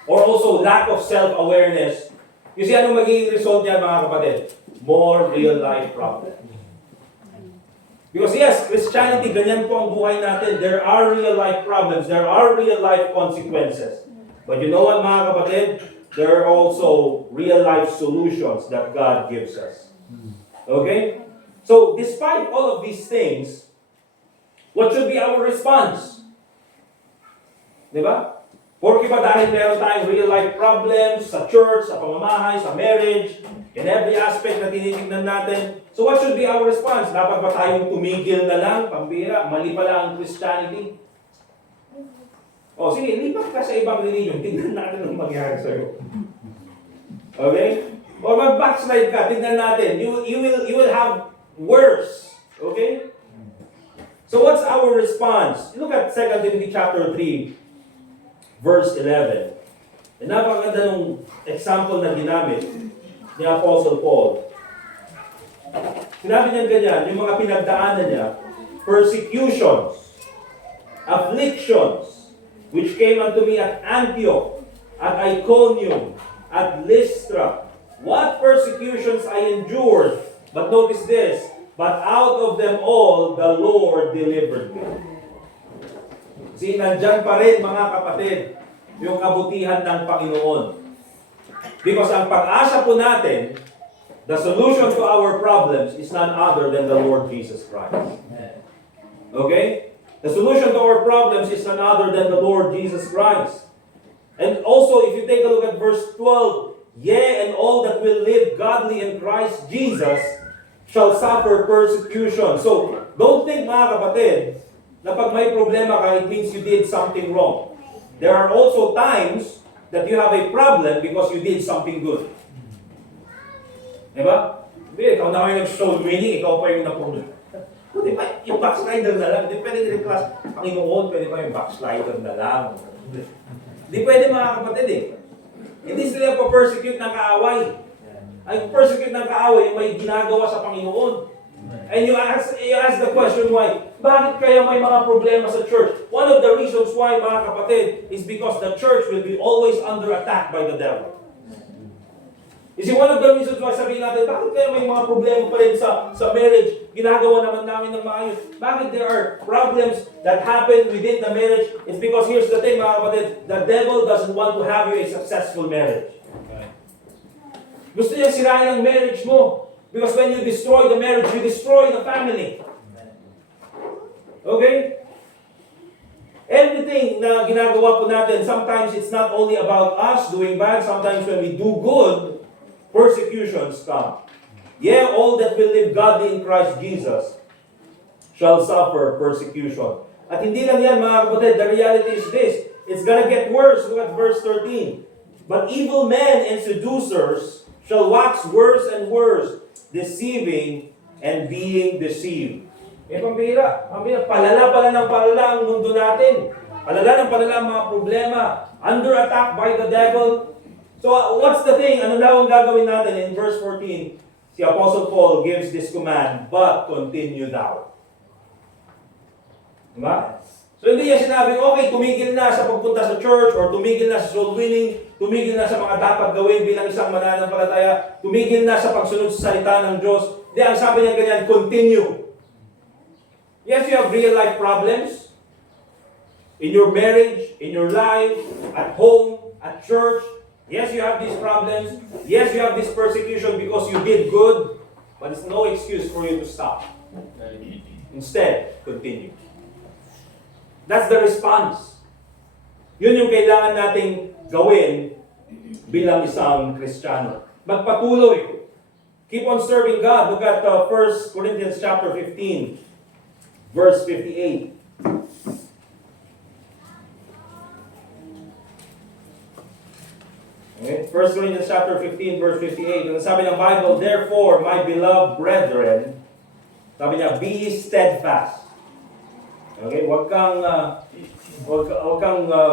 or also lack of self-awareness, you see, ano magiging result niya mga kapatid? More real-life problems. Because yes, Christianity, ganyan po ang buhay natin. There are real-life problems. There are real-life consequences. But you know what mga kapatid? There are also real-life solutions that God gives us. Okay? So, despite all of these things, what should be our response? Diba? Porque ba dahil meron tayong real-life problems sa church, sa pamamahay, sa marriage, in every aspect na tinitingnan natin, so what should be our response? Dapat ba tayong tumigil na lang, pambira, mali pala ang Christianity? O sige, lipat ka sa ibang religion, tingnan natin ang mangyari sa'yo. Okay? Or mag-backslide ka, tingnan natin, you will have worse. Okay? So what's our response? Look at 2 Timothy chapter 3, verse 11. And napakaganda nung example na ginamit ni Apostle Paul. Sinabi niya ganyan, yung mga pinagdaanan niya, persecutions, afflictions, which came unto me at Antioch, at Iconium, at Lystra. What persecutions I endured, but notice this, but out of them all, the Lord delivered me. See, nandyan pa rin mga kapatid, yung kabutihan ng Panginoon. Because ang pag-asa po natin, the solution to our problems is none other than the Lord Jesus Christ. Okay? The solution to our problems is none other than the Lord Jesus Christ. And also, if you take a look at verse 12, yea, and all that will live godly in Christ Jesus shall suffer persecution. So, don't think mga kapatid, na pag may problema ka, it means you did something wrong. There are also times that you have a problem because you did something good. Diba? Ikaw na kayo nag-soul winning, ikaw pa yung na-problem. Di ba, yung backslider na lang, di pwede i-replace, Panginoon, pwede ba yung backslider na lang? Di pwede mga kapatid eh. Hindi sila pa-persecute ng kaaway. Ay persecute ng kaaway yung may ginagawa sa Panginoon. And you ask the question why? Bakit kaya may mga problema sa church? One of the reasons why mga kapatid is because the church will be always under attack by the devil. You see, one of the reasons why sabihin natin, bakit kaya may mga problema pa rin sa marriage? Ginagawa naman namin ng maayos. Bakit there are problems that happen within the marriage? It's because here's the thing mga kapatid, the devil doesn't want to have you a successful marriage. Gusto niya sirain ang marriage mo. Because when you destroy the marriage, you destroy the family. Okay? Everything na ginagawa po natin, sometimes it's not only about us doing bad, sometimes when we do good, persecutions come. Yeah, all that will live godly in Christ Jesus shall suffer persecution. At hindi lang yan mga kapatid, the reality is this. It's gonna get worse. Look at verse 13. But evil men and seducers shall wax worse and worse, deceiving and being deceived. Pambira, palala ng palala ang mundo natin. Palala ng palala ang mga problema. Under attack by the devil. So what's the thing? Ano daw ang gagawin natin? In verse 14, si Apostle Paul gives this command, but continue thou. Diba? So hindi niya sinabing, okay, tumigil na sa pagpunta sa church or tumigil na sa soul winning, tumigil na sa mga dapat gawin bilang isang mananampalataya, tumigil na sa pagsunod sa salita ng Diyos. Hindi, ang sabi niya ganyan, continue. Yes, you have real life problems in your marriage, in your life, at home, at church. Yes, you have these problems. Yes, you have this persecution because you did good, but it's no excuse for you to stop. Instead, continue. That's the response. Yun yung kailangan nating gawin bilang isang Kristiyano. Magpatuloy Keep on serving God. Look at 1 Corinthians chapter 15, verse 58. Okay? 1 Corinthians chapter 15, verse 58. Ang sabi ng Bible, therefore, my beloved brethren, sabi niya, be steadfast. Okay? Huwag kang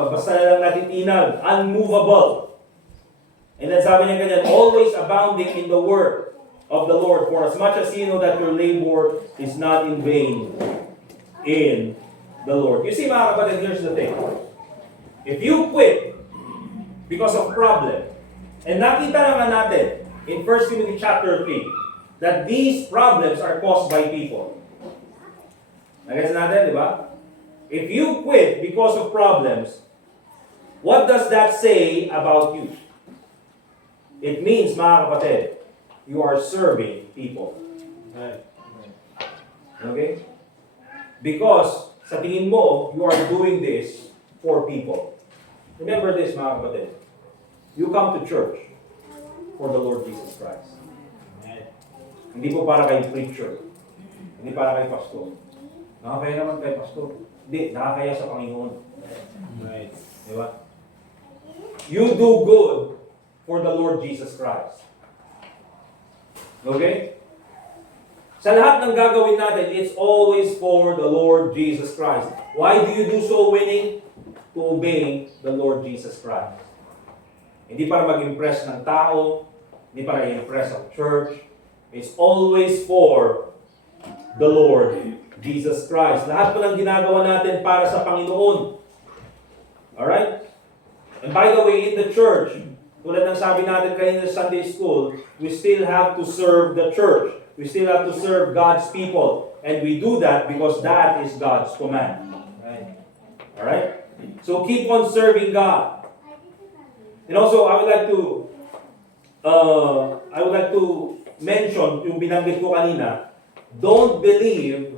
basta na lang natitinag. Unmovable. And then sabi niya ganyan, always abounding in the work of the Lord, for as much as you know that your labor is not in vain in the Lord. You see, mga kapatid, here's the thing. If you quit because of problem, and nakita naman natin in 1 Timothy chapter 3 that these problems are caused by people. Nagets natin, di ba? If you quit because of problems, what does that say about you? It means, mga kapatid, you are serving people. Okay? Because sa tingin mo, you are doing this for people. Remember this, mga kapatid. You come to church for the Lord Jesus Christ. Hindi po para kay preacher. Hindi para kay pastor. Nakakaya naman kay pastor. Hindi, nakakaya sa Panginoon. Right. Diba? You do good for the Lord Jesus Christ. Okay? Sa lahat ng gagawin natin, it's always for the Lord Jesus Christ. Why do you do so, Winnie? To obey the Lord Jesus Christ. Hindi para mag-impress ng tao, hindi para i-impress ang church. It's always for the Lord Jesus Christ. Lahat po ng ginagawa natin para sa Panginoon. Alright? And by the way, in the church, tulad ng sabi natin kanina sa Sunday school, we still have to serve the church. We still have to serve God's people. And we do that because that is God's command. Alright? So keep on serving God. And also, I would like to mention, yung binanggit ko kanina, don't believe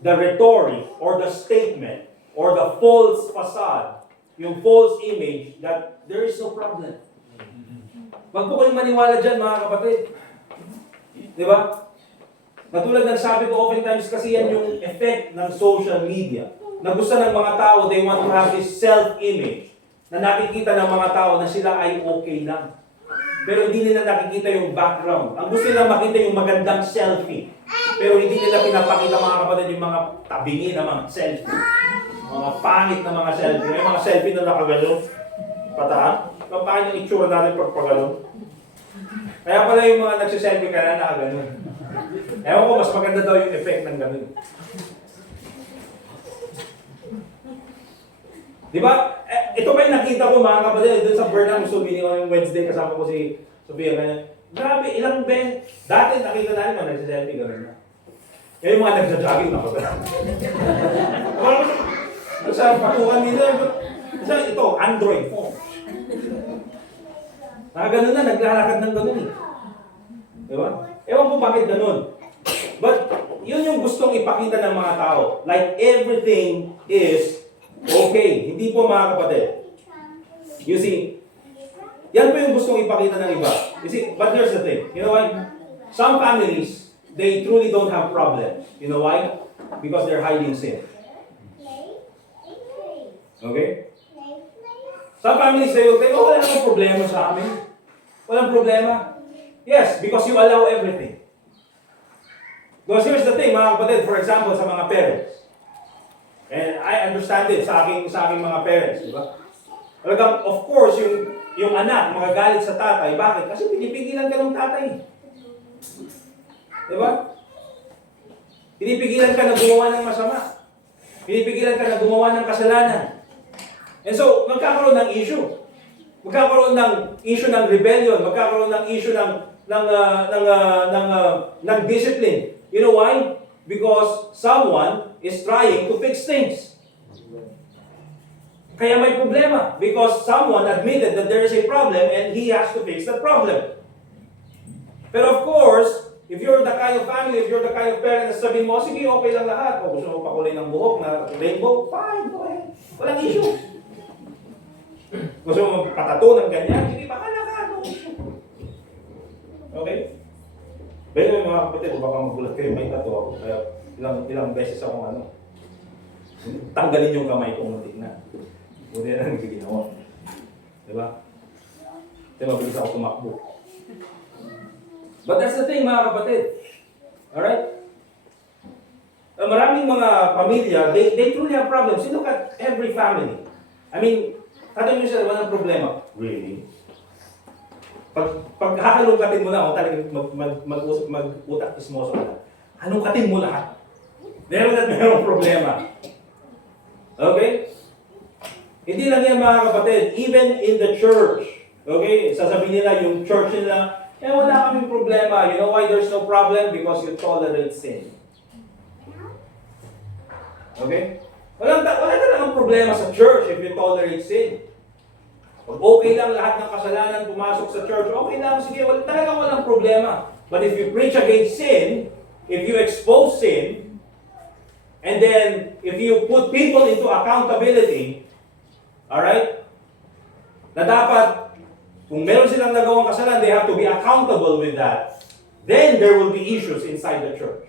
the rhetoric or the statement or the false facade, yung false image that there is no problem. Wag po kayong maniwala dyan, mga kapatid. Di ba? Katulad ng sabi ko, oftentimes kasi yan yung effect ng social media. Na gusto ng mga tao, they want to have this self-image na nakikita ng mga tao na sila ay okay lang. Pero hindi nila nakikita yung background. Ang gusto nila makita yung magandang selfie. Pero hindi nila pinapakita, mga kapatid, yung mga tabingi na mga selfie. Mga pangit na mga selfie. May mga selfie na nakagano. Pataan. Paano yung itsura natin pag pagano? Kaya pala yung mga nagsiselfie ka na nakagano. Ewan ko, mas maganda daw yung effect ng ganun. Di ba? Ito ba yung nakita ko, mga kapatid, doon sa Burnham, so meeting ko yung Wednesday, kasama ko si Sophia. Grabe, ilang ben. Dati nakita namin mga nagsiselfie, gano'n na. Yung mga nagsa-jogging na ko. Sa patukan nila, kasi ito, Android phone. Gano'n na, naglalakad ng gano'n eh. Di ba? Ewan ko bakit gano'n. But, yun yung gustong ipakita ng mga tao. Like, everything is okay. Hindi po, mga kapatid. You see, yan po yung gustong ipakita ng iba. You see, but here's the thing. You know why? Some families, they truly don't have problems. You know why? Because they're hiding sin. Okay? Some families, they will think, oh, wala namang problema sa amin. Walang problema. Yes, because you allow everything. Because here's the thing, mga kapatid, for example, sa mga parents. And I understand it sa aking mga parents, di ba? Talagang, of course, yung anak, magagalit sa tatay. Bakit? Kasi pinipigilan ka ng tatay. Di ba? Pinipigilan ka na gumawa ng masama. Pinipigilan ka na gumawa ng kasalanan. And so, magkakaroon ng issue. Magkakaroon ng issue ng rebellion. Magkakaroon ng issue ng discipline. You know why? Because someone is trying to fix things. Kaya may problema. Because someone admitted that there is a problem and he has to fix that problem. Pero of course, if you're the kind of family, if you're the kind of parent na sabihin mo, sige, okay lang lahat. O gusto mo pakulay ng buhok na rainbow, fine, go ahead. Walang issue. Gusto mo patato ng ganyan, sige, bahala ka, no issue. Okay? Pero mga kapatid, baka magulat kayo, may tato ako. Kaya ilang beses akong tanggalin yung kamay ko muntik na. Buti na lang ginawa. Diba? Kaya mabilis ako tumakbo. But that's the thing mga kapatid. Alright? Maraming mga pamilya, they truly have problems. You look at every family. I mean, tanong nyo siya, walang problema. Really? Pag hahalungkatin mo na, talagang mag-utak ismoso ka na. Halungkatin mo lahat. Meron at merong problema. Okay? Hindi lang yan mga kapatid. Even in the church. Okay? Sasabihin nila yung church nila, wala kaming problema. You know why there's no problem? Because you tolerate sin. Okay? Wala talagang problema sa church if you tolerate sin. Pag okay lang lahat ng kasalanan pumasok sa church, okay lang, sige, talagang walang problema. But if you preach against sin, if you expose sin, and then if you put people into accountability, alright, na dapat, kung meron silang nagawang kasalanan, they have to be accountable with that, then there will be issues inside the church.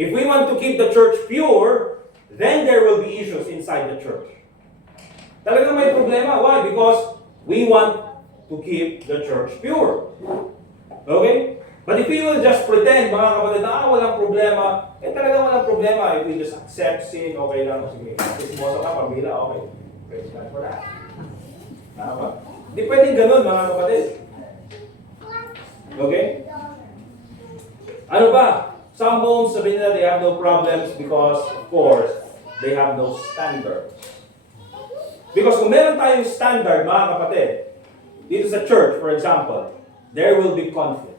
If we want to keep the church pure, then there will be issues inside the church. Talagang may problema. Why? Because we want to keep the church pure. Okay? But if we will just pretend, mga kapatid, na walang problema, talagang walang problema. If we just accept sin, okay lang. Sige, ismoso ka, pambila, okay. Praise God for that. Tama. Hindi pwedeng ganun, mga kapatid. Okay? Ano ba? Some homes, sabihin nila, they have no problems because, of course, they have no standards. Because kung meron tayong standard, mga kapatid, dito sa church, for example, there will be conflict.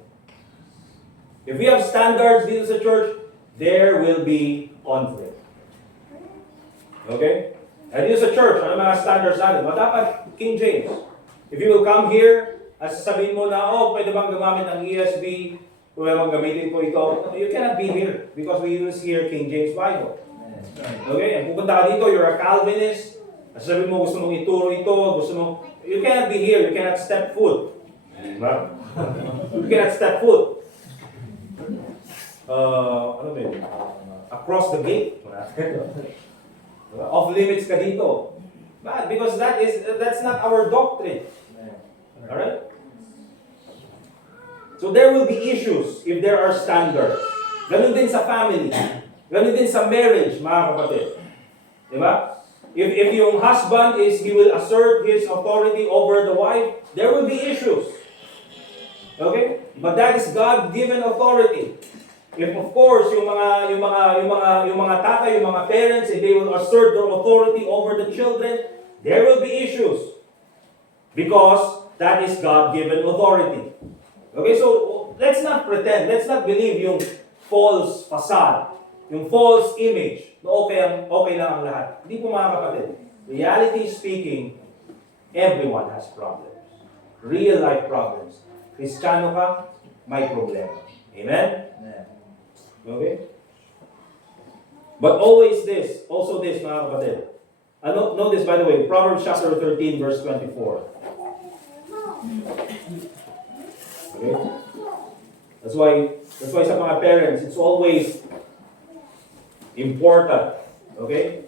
If we have standards dito sa church, there will be conflict. Okay? And dito sa church, ano mga standards natin? Dapat King James. If you will come here, at sasabihin mo na, pwede bang gamamit ng ESV, pwede bang gamitin ko ito, you cannot be here because we use here King James Bible. Okay? And pupunta ka dito, you're a Calvinist, at sabihin mo, gusto mong ituro ito, gusto mo, you cannot be here, you cannot step foot. Diba? You cannot step foot. Ano ba yun? Across the gate. Off limits ka dito. But because that's not our doctrine. Alright? So there will be issues if there are standards. Ganun din sa family. Ganun din sa marriage, mga kapatid. Diba? If yung husband he will assert his authority over the wife, there will be issues. Okay? But that is God-given authority. If of course yung mga tatay, yung mga parents, if they will assert their authority over the children, there will be issues. Because that is God-given authority. Okay, so let's not pretend, let's not believe yung false facade, yung false image na okay lang ang lahat. Hindi po mga kapatid. Reality speaking, everyone has problems. Real life problems. Kristiyano ka, may problema. Amen? Okay? But always this, also this mga kapatid. Notice by the way, Proverbs chapter 13 verse 24. Okay? That's why sa mga parents, it's always important, okay?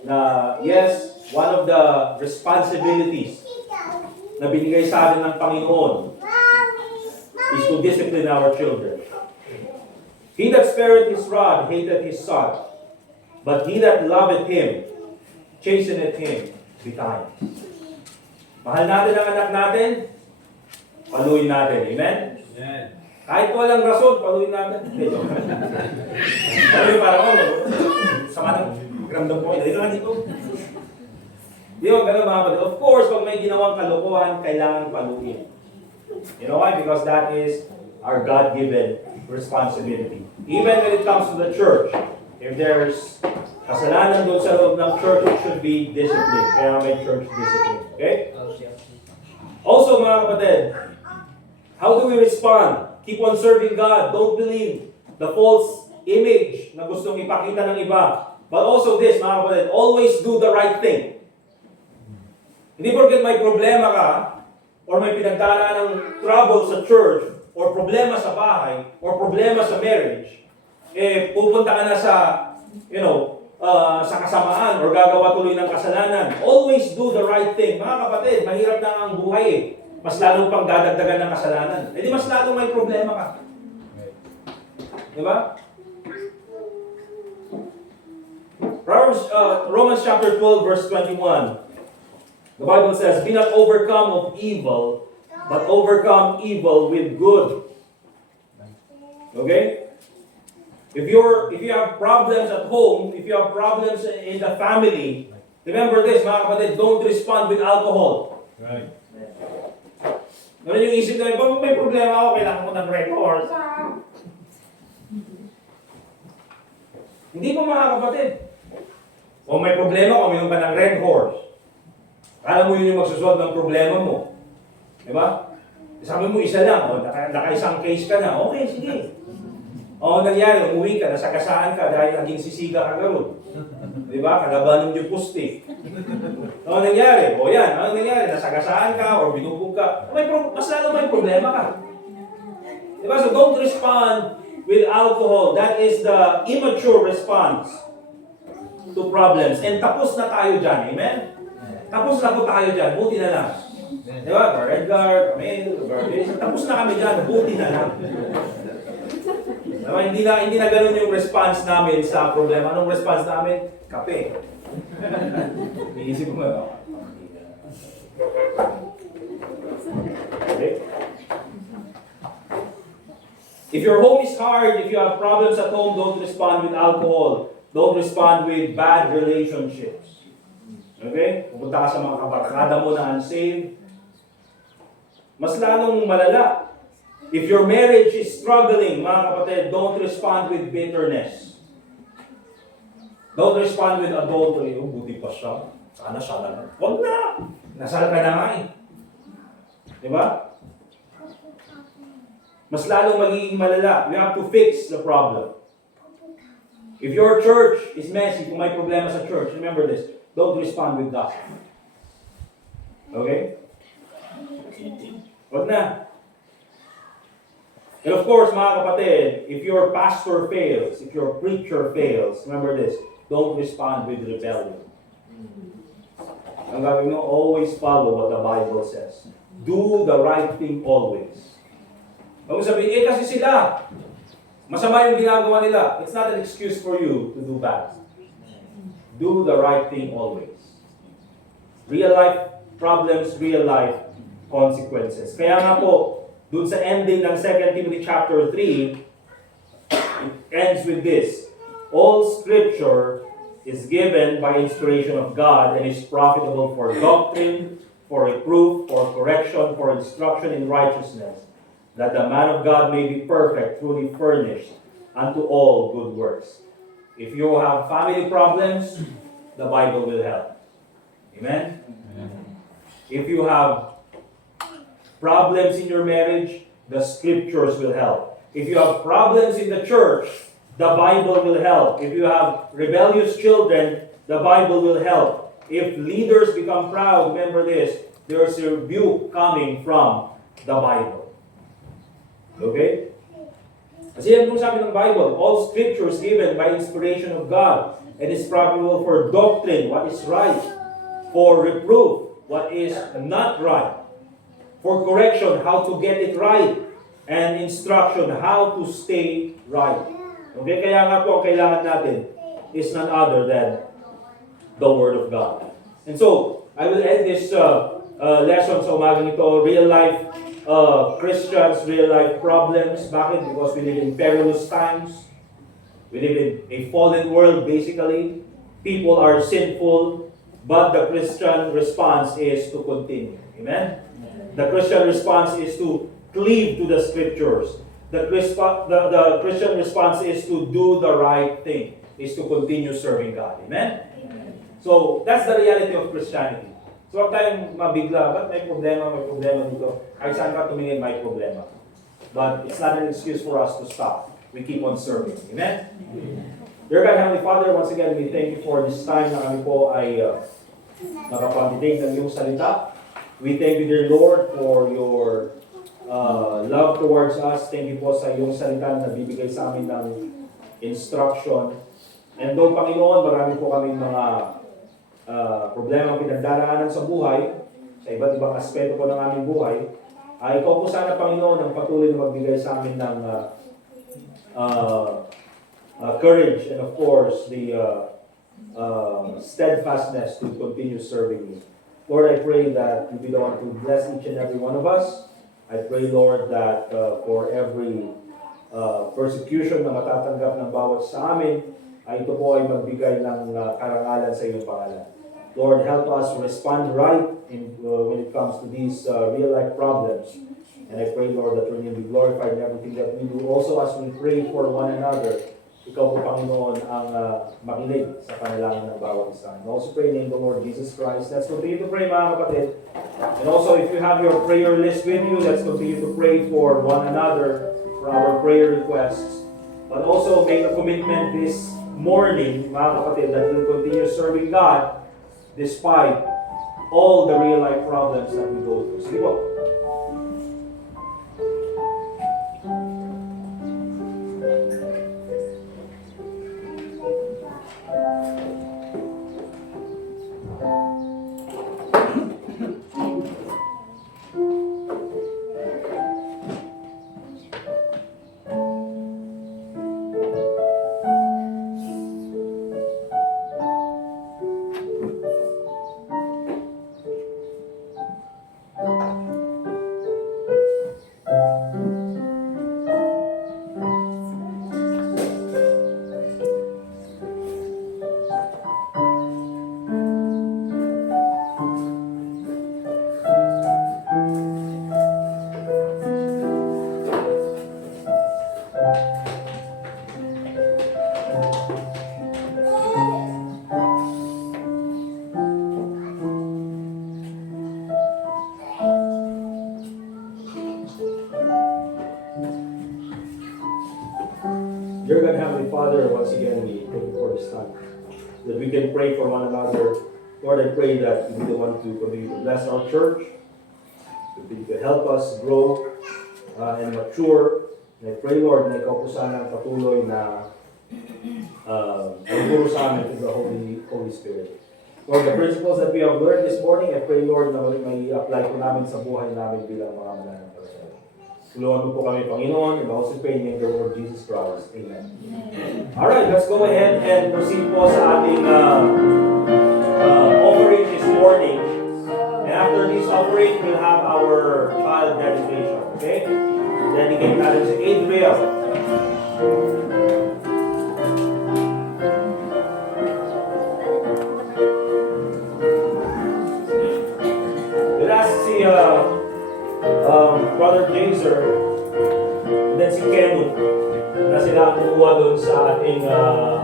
Na yes, one of the responsibilities na binigay sa atin ng Panginoon is to discipline our children. He that spareth his rod hateth his son, but he that loveth him chasteneth him betimes. Mahal natin ang anak natin, paluin natin. Amen? Amen. Kahit walang rason, paluin natin. Paluin parang sama ng ramdam ko. Dito lang dito. Di ba, ganun mga kapatid. Of course, pag may ginawang kalokohan, kailangan paluin. You know why? Because that is our God-given responsibility. Even when it comes to the church, if there's kasalanan doon sa loob ng church, it should be discipline. Kaya may church discipline. Okay? Also, mga kapatid, how do we respond? Keep on serving God. Don't believe the false image na gustong ipakita ng iba. But also this, mga kapatid, always do the right thing. Hindi porket may problema ka or may pinagdaanan ng trouble sa church, or problema sa bahay, or problema sa marriage, pupunta ka na sa, sa kasamaan or gagawa tuloy ng kasalanan. Always do the right thing. Mga kapatid, mahirap na ang buhay eh. Mas lalo pang dadagdagan ng kasalanan. Di mas lalo may problema ka. Di ba? Romans chapter 12 verse 21. The Bible says, "Be not overcome of evil, but overcome evil with good." Okay? If you have problems at home, if you have problems in the family, remember this, mga kapatid, don't respond with alcohol. Right. Ano yung isip na, may problema ako, kailangan ko ng Red Horse. Hindi po mga kapatid. O may problema, uminom ka ng Red Horse. Kala mo yun yung magsusolve ng problema mo. Diba? Sabi mo isa lang, naka-isang case ka na, okay, sige. O nangyari, umuwi ka, nasagasaan ka dahil naging sisiga ka gano'n. Diba? Kalabanan yung pusti. Ano nangyari? O yan, ano nangyari? Nasagasaan ka or binubog ka. Mas lalo may problema ka. Diba? So don't respond with alcohol. That is the immature response to problems. And tapos na tayo dyan. Amen? Tapos na po tayo dyan. Buti na lang. Diba? Edgar, Camille, tapos na kami dyan. Buti na lang. Diba? Hindi na ganun yung response namin sa problema. Anong response namin? Kape. Iisip mo ba? Okay. If your home is hard, if you have problems at home, don't respond with alcohol. Don't respond with bad relationships. Okay? Pupunta ka sa mga kabarkada mo na unsaved. Mas lalong malala. If your marriage is struggling, mga kapatid, don't respond with bitterness. Don't respond with adultery. Oh, buti pa siya. Sana siya lang. Huwag na! Nasal ka na nga eh. Diba? Mas lalong magiging malala. We have to fix the problem. If your church is messy, kung may problema sa church, remember this, don't respond with gossip. Okay? Huwag na. And of course, mga kapatid, if your pastor fails, if your preacher fails, remember this, don't respond with rebellion. Ang gagawin mo, always follow what the Bible says. Do the right thing always. Huwag mo sabihin, kasi sila, masama yung ginagawa nila. It's not an excuse for you to do bad. Do the right thing always. Real life problems, real life consequences. Kaya nga po, dun sa ending ng 2 Timothy chapter 3, it ends with this. All scripture is given by inspiration of God and is profitable for doctrine, for reproof, for correction, for instruction in righteousness, that the man of God may be perfect, truly furnished unto all good works. If you have family problems, the Bible will help. Amen? If you have problems in your marriage, the scriptures will help. If you have problems in the church, the Bible will help. If you have rebellious children, the Bible will help. If leaders become proud, remember this, there's a rebuke coming from the Bible. Okay? Kasi yan kung sabi ng Bible, all scriptures given by inspiration of God and is profitable for doctrine, what is right, for reproof, what is not right, for correction, how to get it right, and instruction, how to stay right. Okay, kaya nga po, ang kailangan natin is none other than the Word of God. And so, I will end this lesson sa umagang ito, real life Christians, real life problems. Bakit? Because we live in perilous times. We live in a fallen world, basically. People are sinful, but the Christian response is to continue. Amen? The Christian response is to cleave to the scriptures. The Christian response is to do the right thing, is to continue serving God. Amen? So, that's the reality of Christianity. So, huwag tayong mabigla, ba't may problema dito? Kahit saan ka tumingin, may problema. But it's not an excuse for us to stop. We keep on serving. Amen? Dear God, Heavenly Father, once again, we thank you for this time na kami po ay nakapagdidig ng iyong salita. We thank you, dear Lord, for your love love towards us. Thank you po sa iyong salita na bibigay sa amin ng instruction. And though, Panginoon, marami po kaming mga problema pinagdaraanan sa buhay, sa iba't ibang aspeto po ng aming buhay, ikaw po sana, Panginoon, ang patuloy na magbigay sa amin ng courage and of course the steadfastness to continue serving you. Lord, I pray that you be the one to bless each and every one of us. I pray, Lord, that for every persecution na matatanggap ng bawat sa amin, ay ito po ay magbigay ng karangalan sa iyong pangalan. Lord, help us respond right when it comes to these real-life problems. And I pray, Lord, that your name be glorified in everything that we do. Also, as we pray for one another, ikaw po, Panginoon, ang makinig sa panalangin ng bawat isa. And also pray in the name of the Lord Jesus Christ. Let's continue to pray, mga kapatid. And also, if you have your prayer list with you, let's continue to pray for one another, for our prayer requests. But also, make a commitment this morning, mga kapatid, that we'll continue serving God despite all the real-life problems that we go through. Sige po. Dear God, Heavenly Father, once again we thank you for this time that we can pray for one another. Lord, I pray that you be the one to continue to bless our church, continue to help us grow and mature. And I pray, Lord, na ikaw po sana ang patuloy na magturo sa amin through the Holy Spirit. Lord, the principles that we have learned this morning, I pray, Lord, na may apply po namin sa buhay namin bilang mga mananampalataya. Tulungan mo po kami, Panginoon, and also pray in the Lord Jesus Christ. Amen. Alright, let's go ahead and proceed po sa ating offering this morning. And after this offering, we'll have our child dedication. Okay? Dedicate natin si Adriel. We'll ask si Brother Jaser, and then si Kenu, na sila ang kumuha doon sa ating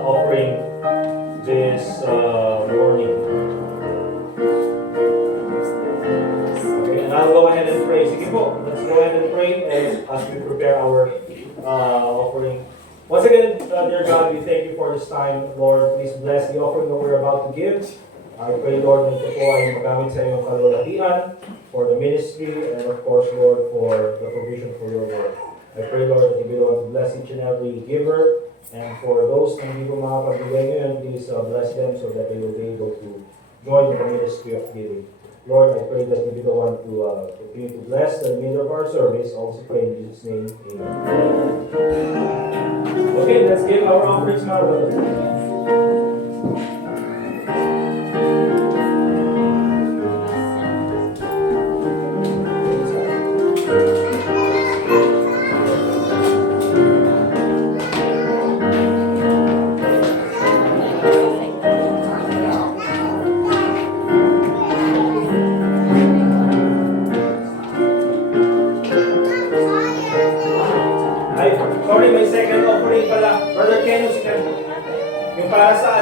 offering this morning. Okay, and I'll go ahead and pray. Sige po, let's go ahead and pray as we prepare our offering. Once again, dear God, we thank you for this time. Lord, please bless the offering that we're about to give. I pray, Lord, na ito po ay magamit sa iyong kalulatian for the ministry, and of course, Lord, for the provision for your word. I pray, Lord, that you be the one to bless each and every giver, and for those na hindi ko makapagbigay ngayon, please bless them so that they will be able to join in the ministry of giving. Lord, I pray that you be the one to continue to bless the remainder of our service. Also pray in Jesus' name, amen. Okay, let's give our offerings now, brother. Sorry, may second offering pala. Brother Ken, yung para sa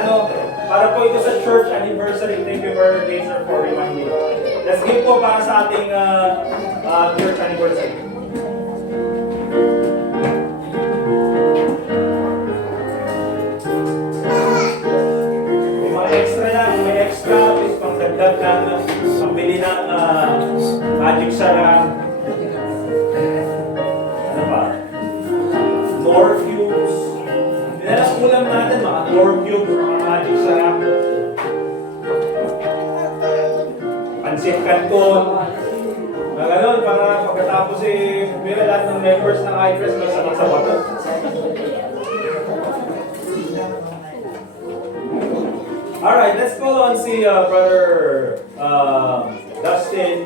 para po ito sa church anniversary. Thank you, Brother Jason, for reminding. Let's give po para sa ating church anniversary. May mga extra na, may extra, please pangdagdag na, pambili ng magic sarang. floor cube, mga magic sarap. Pansit canton. Na gano'n, para pagkatapos may lahat ng members ng ICRES may sakit sa bato. Alright, let's call on si Brother Dustin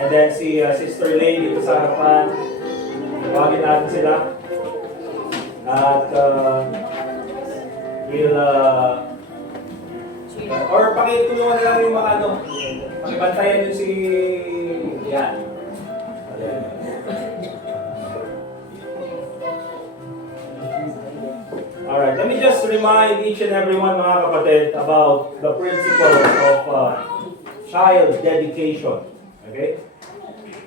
and then si Sister Lady dito sa harapan. Tawagin natin sila. At or pakitulungan na lang yung mga ano, pakibantayan yun si yan. Alright, let me just remind each and everyone, mga kapatid, about the principles of child dedication. Okay?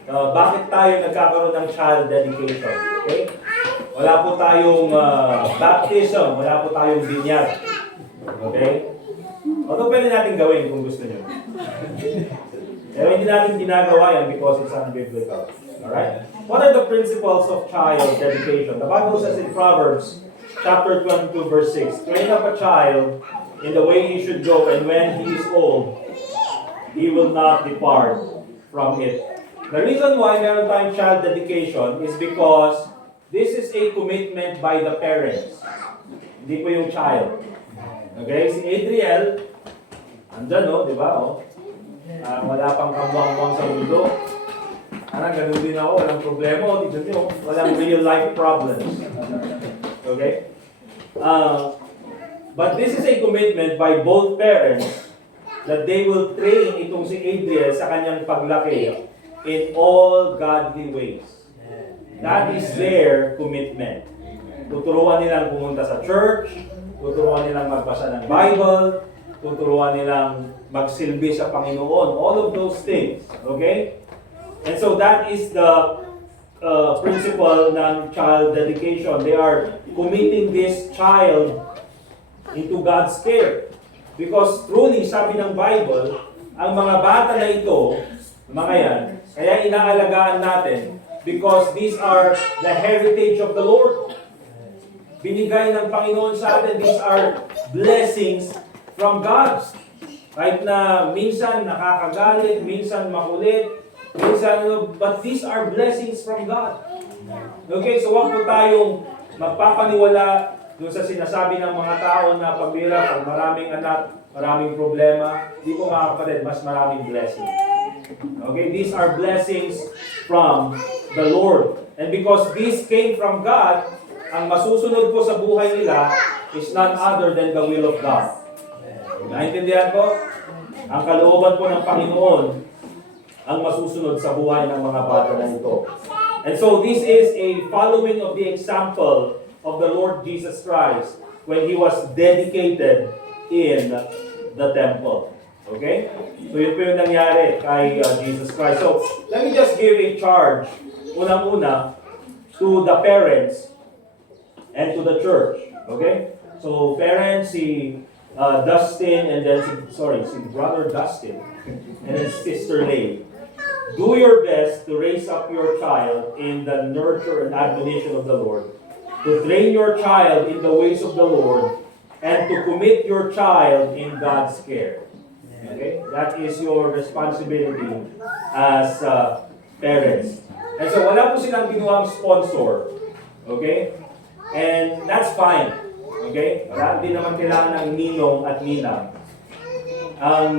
Bakit tayo nagkakaroon ng child dedication? Okay? Wala po tayong baptism, wala po tayong binyag. Okay? Although pwede natin gawin kung gusto nyo. Pero hindi natin ginagawa yan because it's unbiblical. Alright? What are the principles of child dedication? The Bible says in Proverbs chapter 22 verse 6, train up a child in the way he should go, and when he is old, he will not depart from it. The reason why meron tayong child dedication is because this is a commitment by the parents. Hindi po yung child. Okay? Si Adriel, andyan no, di ba? Oh? Wala pang kamuang-muang sa mundo. Ganun din ako, walang problema. Dito nyo, walang real life problems. Okay? But this is a commitment by both parents that they will train itong si Adriel sa kanyang paglaki in all godly ways. That is their commitment. Tuturuan nilang pumunta sa church, tuturuan nilang magbasa ng Bible, tuturuan nilang magsilbi sa Panginoon, all of those things. Okay? And so that is the principle ng child dedication. They are committing this child into God's care. Because truly, sabi ng Bible, ang mga bata na ito, mga yan, kaya inaalagaan natin because these are the heritage of the Lord. Binigay ng Panginoon sa atin, these are blessings from God. Kahit na minsan nakakagalit, minsan makulit, minsan, but these are blessings from God. Okay, so huwag po tayong magpapaniwala doon sa sinasabi ng mga tao na pagbira, pag maraming anak, maraming problema, di po mga kapatid, mas maraming blessings. Okay, these are blessings from the Lord. And because these came from God, ang masusunod po sa buhay nila is none other than the will of God. Naintindihan po? Ang kalooban po ng Panginoon ang masusunod sa buhay ng mga bata na ito. And so this is a following of the example of the Lord Jesus Christ when He was dedicated in the temple. Okay? So yun po yung nangyari kay Jesus Christ. So let me just give a charge, unang-una, to the parents and to the church. Okay? So parents, si Dustin, and then si Brother Dustin, and then Sister Lay. Do your best to raise up your child in the nurture and admonition of the Lord, to train your child in the ways of the Lord, and to commit your child in God's care. Okay? That is your responsibility as parents. And so wala po silang ginuwang sponsor. Okay? And that's fine. Okay? Wala, hindi naman kailangan ng ninong at ninang. Ang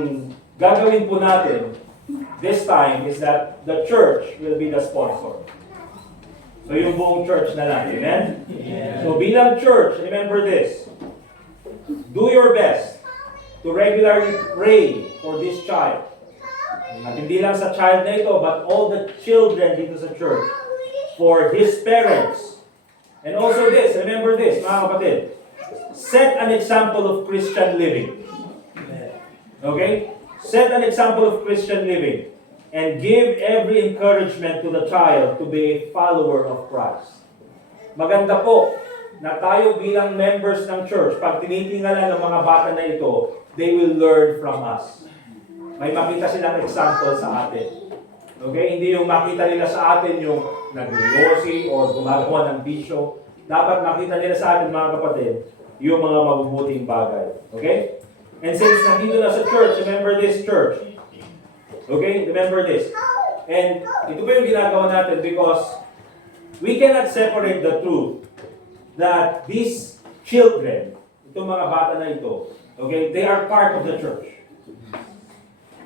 gagawin po natin this time is that the church will be the sponsor. So yung buong church na lang. Amen? Yeah. So bilang church, remember this. Do your best to regularly pray for this child. At hindi lang sa child na ito, but all the children dito sa church. For his parents. And also this, remember this, mga kapatid. Set an example of Christian living. Okay? Set an example of Christian living. And give every encouragement to the child to be a follower of Christ. Maganda po na tayo bilang members ng church, pag tinitingnan ng mga bata na ito, they will learn from us. May makita silang example sa atin. Okay? Hindi yung makita nila sa atin yung nag-yosi or gumagawa ng bisyo. Dapat makita nila sa atin, mga kapatid, yung mga mabubuting bagay. Okay? And since nandito na sa church, remember this church. Okay? Remember this. And ito pa yung ginagawa natin because we cannot separate the truth that these children, itong mga bata na ito, okay, they are part of the church.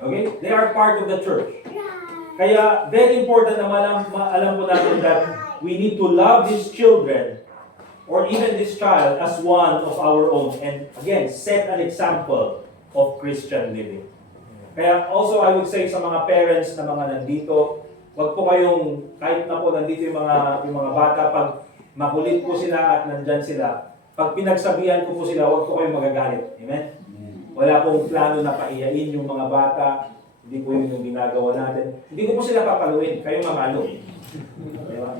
Okay? They are part of the church. Kaya, very important na alam po natin that we need to love these children or even this child as one of our own. And again, set an example of Christian living. Kaya also, I would say sa mga parents na mga nandito, wag po kayong, kahit na po nandito yung mga bata, pag makulit po sila at nandyan sila, pag pinagsabihan ko po sila, wag po kayong magagalit. Amen? Wala pong plano na paiyain yung mga bata. Hindi po yun yung ginagawa natin. Hindi ko po sila papaluin. Kayo mamalo. Diba?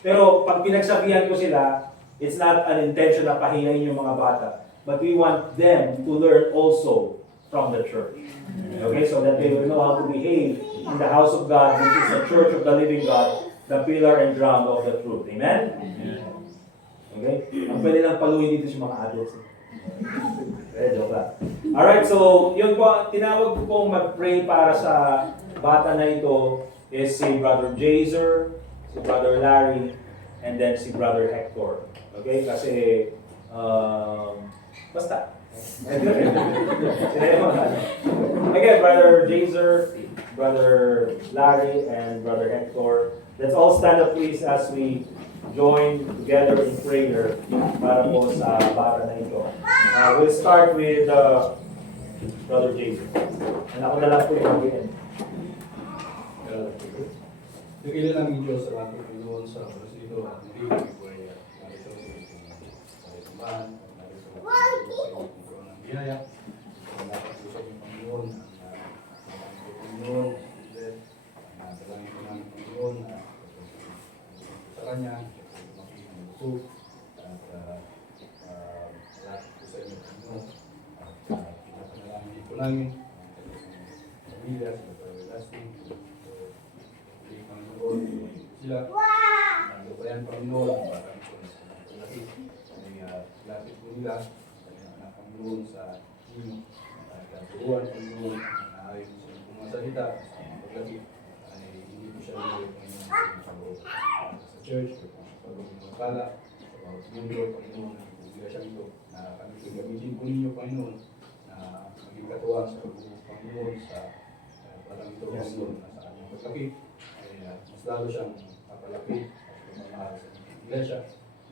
Pero pag pinagsabihan ko sila, it's not an intention na pahiyain yung mga bata. But we want them to learn also from the church. Okay? So that they will know how to behave in the house of God, which is the church of the living God, the pillar and ground of the truth. Amen? Okay? Ang pwede lang paluin dito sa mga adults. Joke lang. Alright, so yun po, tinawag ko pong mag-pray para sa bata na ito is si Brother Jazer, si Brother Larry, and then si Brother Hector. Okay, kasi basta. Again, Brother Jazer, Brother Larry, and Brother Hector. Let's all stand up please as we join together in prayer para po sa bata na ito. We'll start with Brother Jason. And ako na lang po yung mag-end. Dakilan namin Diyos sa ating Panginoon sa oras ito at maririnig po ay narito sa inyong simbahan at narito sa inyong ng biyaya. Salamat po sa inyong Panginoon ang Panginoon ang dalangin po namin Panginoon na sa Kanya at lahat po sa inyong Panginoon at pinapanalangin po namin ang pamilya sa Lasting Panginoon sila lupayan Panginoon para po sa lapit ay lapit po nila na Panginoon sa inyo at turuan Panginoon na ayon sa inyong mga salita sa paglapit ay hindi po siya luloy Panginoon sa inyong pag-loob sa church o sa pag-loob ng kala sa bawat membro Panginoon na iglesia ito na kami po gamitin po ninyo Panginoon na maging katuwang sa pag-loob Panginoon sa parang ito Panginoon na sa kanyang paglapit mas lalo siyang papalapit at lumamahal sa iglesia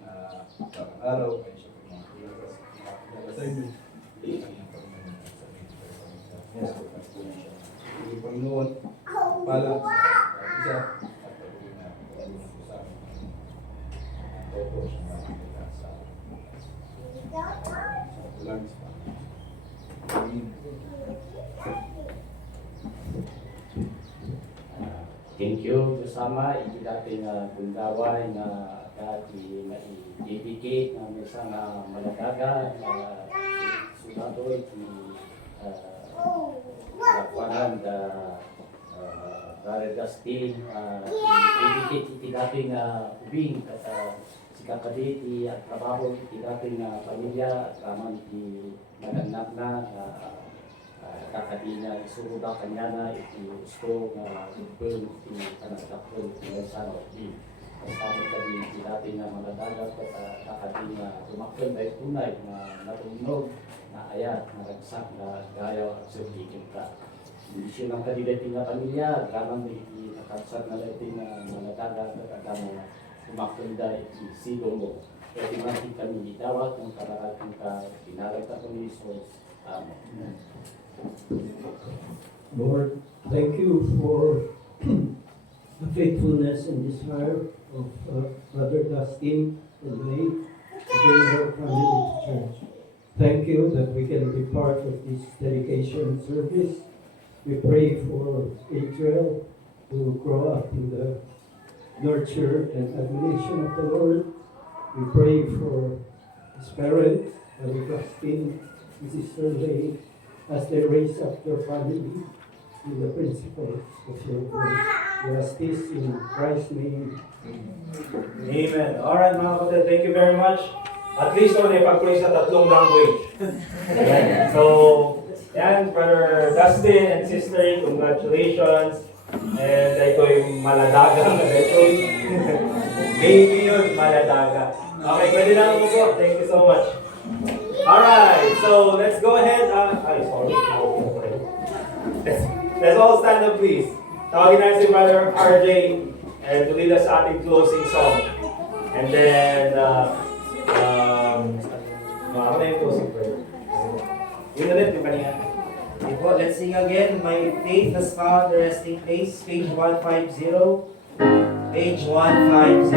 na parang araw ay siya po mga sa inyo ang kanyang Panginoon sa inyo sa Panginoon pala sa isa at patuloy na pagulong po sa amin toto siyang makikita sa langis pa. Amen. Thank you, kasama, iti dating gundaway na dati na i-dedicate na isang malagaga na sulado iti lakwanan da Brother Dustin, i-dedicate iti dating ubing at si kapatid at trabaho iti dating pamilya at kaman iti naganak na kakadinya isuruda kanya na iti gusto nga ipon iti panagkapon iti lansano iti kasama kadi iti dati nga mga dagat at kakadinya tumakon ay tunay na natunog na ayat na ragsak na gayaw at sulikin ka. Isyo ng kadilati nga pamilya, gamang iti nakapsat na iti nga mga dagat at agamo tumakon da iti silong mo. Kaya timati kami itawat ng kararating ka pinarag ka kong Jesus. Amen. Lord, thank you for the faithfulness and desire of Brother Dustin and May to bring her family to church. Thank you that we can be part of this dedication service. We pray for Israel to grow up in the nurture and admonition of the Lord. We pray for his parents, Brother Dustin, and Sister May, as they raise up their family in the principles of your word. We ask this in Christ's name. Amen. Alright mga kapatid, thank you very much. At least oh, napag-pray sa 3 language. Ayan. So, yan, Brother Dustin and Sister, congratulations. And ito yung maladaga. Ito baby yun, maladaga. Okay, pwede na ako po. Thank you so much. Alright, so let's go ahead. Sorry. Let's all stand up, please. Tawagin natin si Brother RJ and to lead us sa ating closing song. And then, ano na yung closing prayer? Yun ulit, yung kanina. Okay po, let's sing again. My faith has found a resting place. Page 150. Page 150.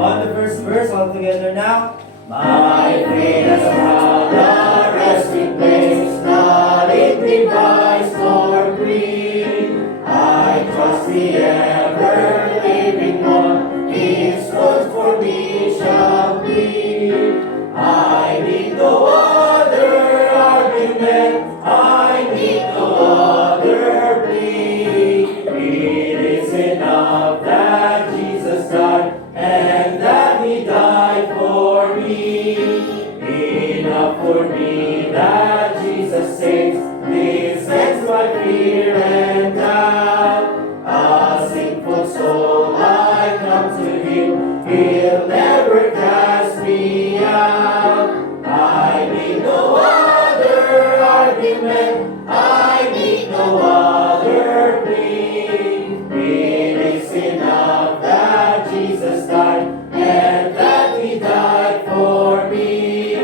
On the first verse, all together now. My faith has found a resting place, not in device nor creed. I trust the ever-living one, His word for me shall be. I need no other argument, I need no other plea. It is enough that Jesus died, and that He died for me. Enough for me that Jesus saves, this ends my fear and doubt. A sinful soul I come to Him, He'll never cast me out. I need no other argument, I need no other plea. It is enough that Jesus died, and that He died for me.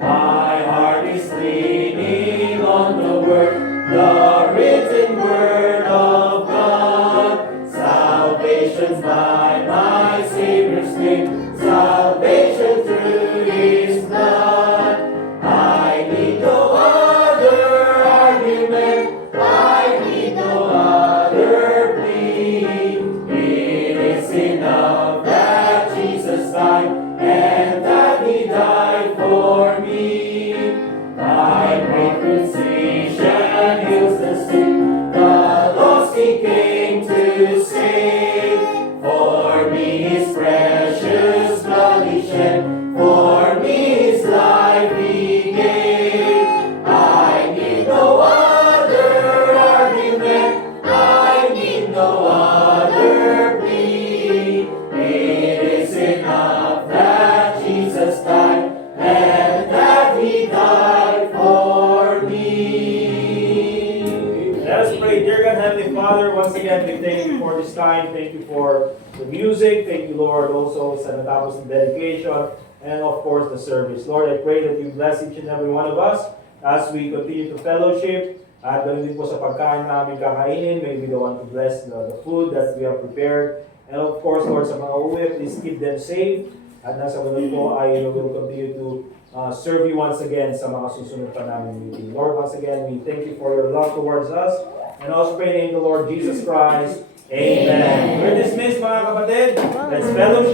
My heart is leaning on the Word, the written Word of God. Salvation's by my Savior's name, salvation through His blood. I need no other argument, I need no other plea. It is enough that Jesus died, and that He died for me. My great physician heals the sick, the lost He came to save. For me His precious blood He shed, for me His life He gave. I need no other argument, I need no other plea. It is enough that Jesus died, and that He died for me. Let us pray. Dear God, Heavenly Father, once again, we thank you for this time. Thank you for the music. Thank you, Lord, also sa natapos ng dedication. And of course, the service. Lord, I pray that you bless each and every one of us as we continue to fellowship. At ganun din po sa pagkain namin kakainin. May we the one to bless the food that we have prepared. And of course, Lord, sa mga uwi, please keep them safe. At nasa ganun po, I will continue to serve you once again sa mga susunod pa namin meeting. Lord, once again, we thank you for your love towards us. And also pray in the name of the Lord Jesus Christ. Amen. We're dismissed, mga kapatid. Let's fellowship.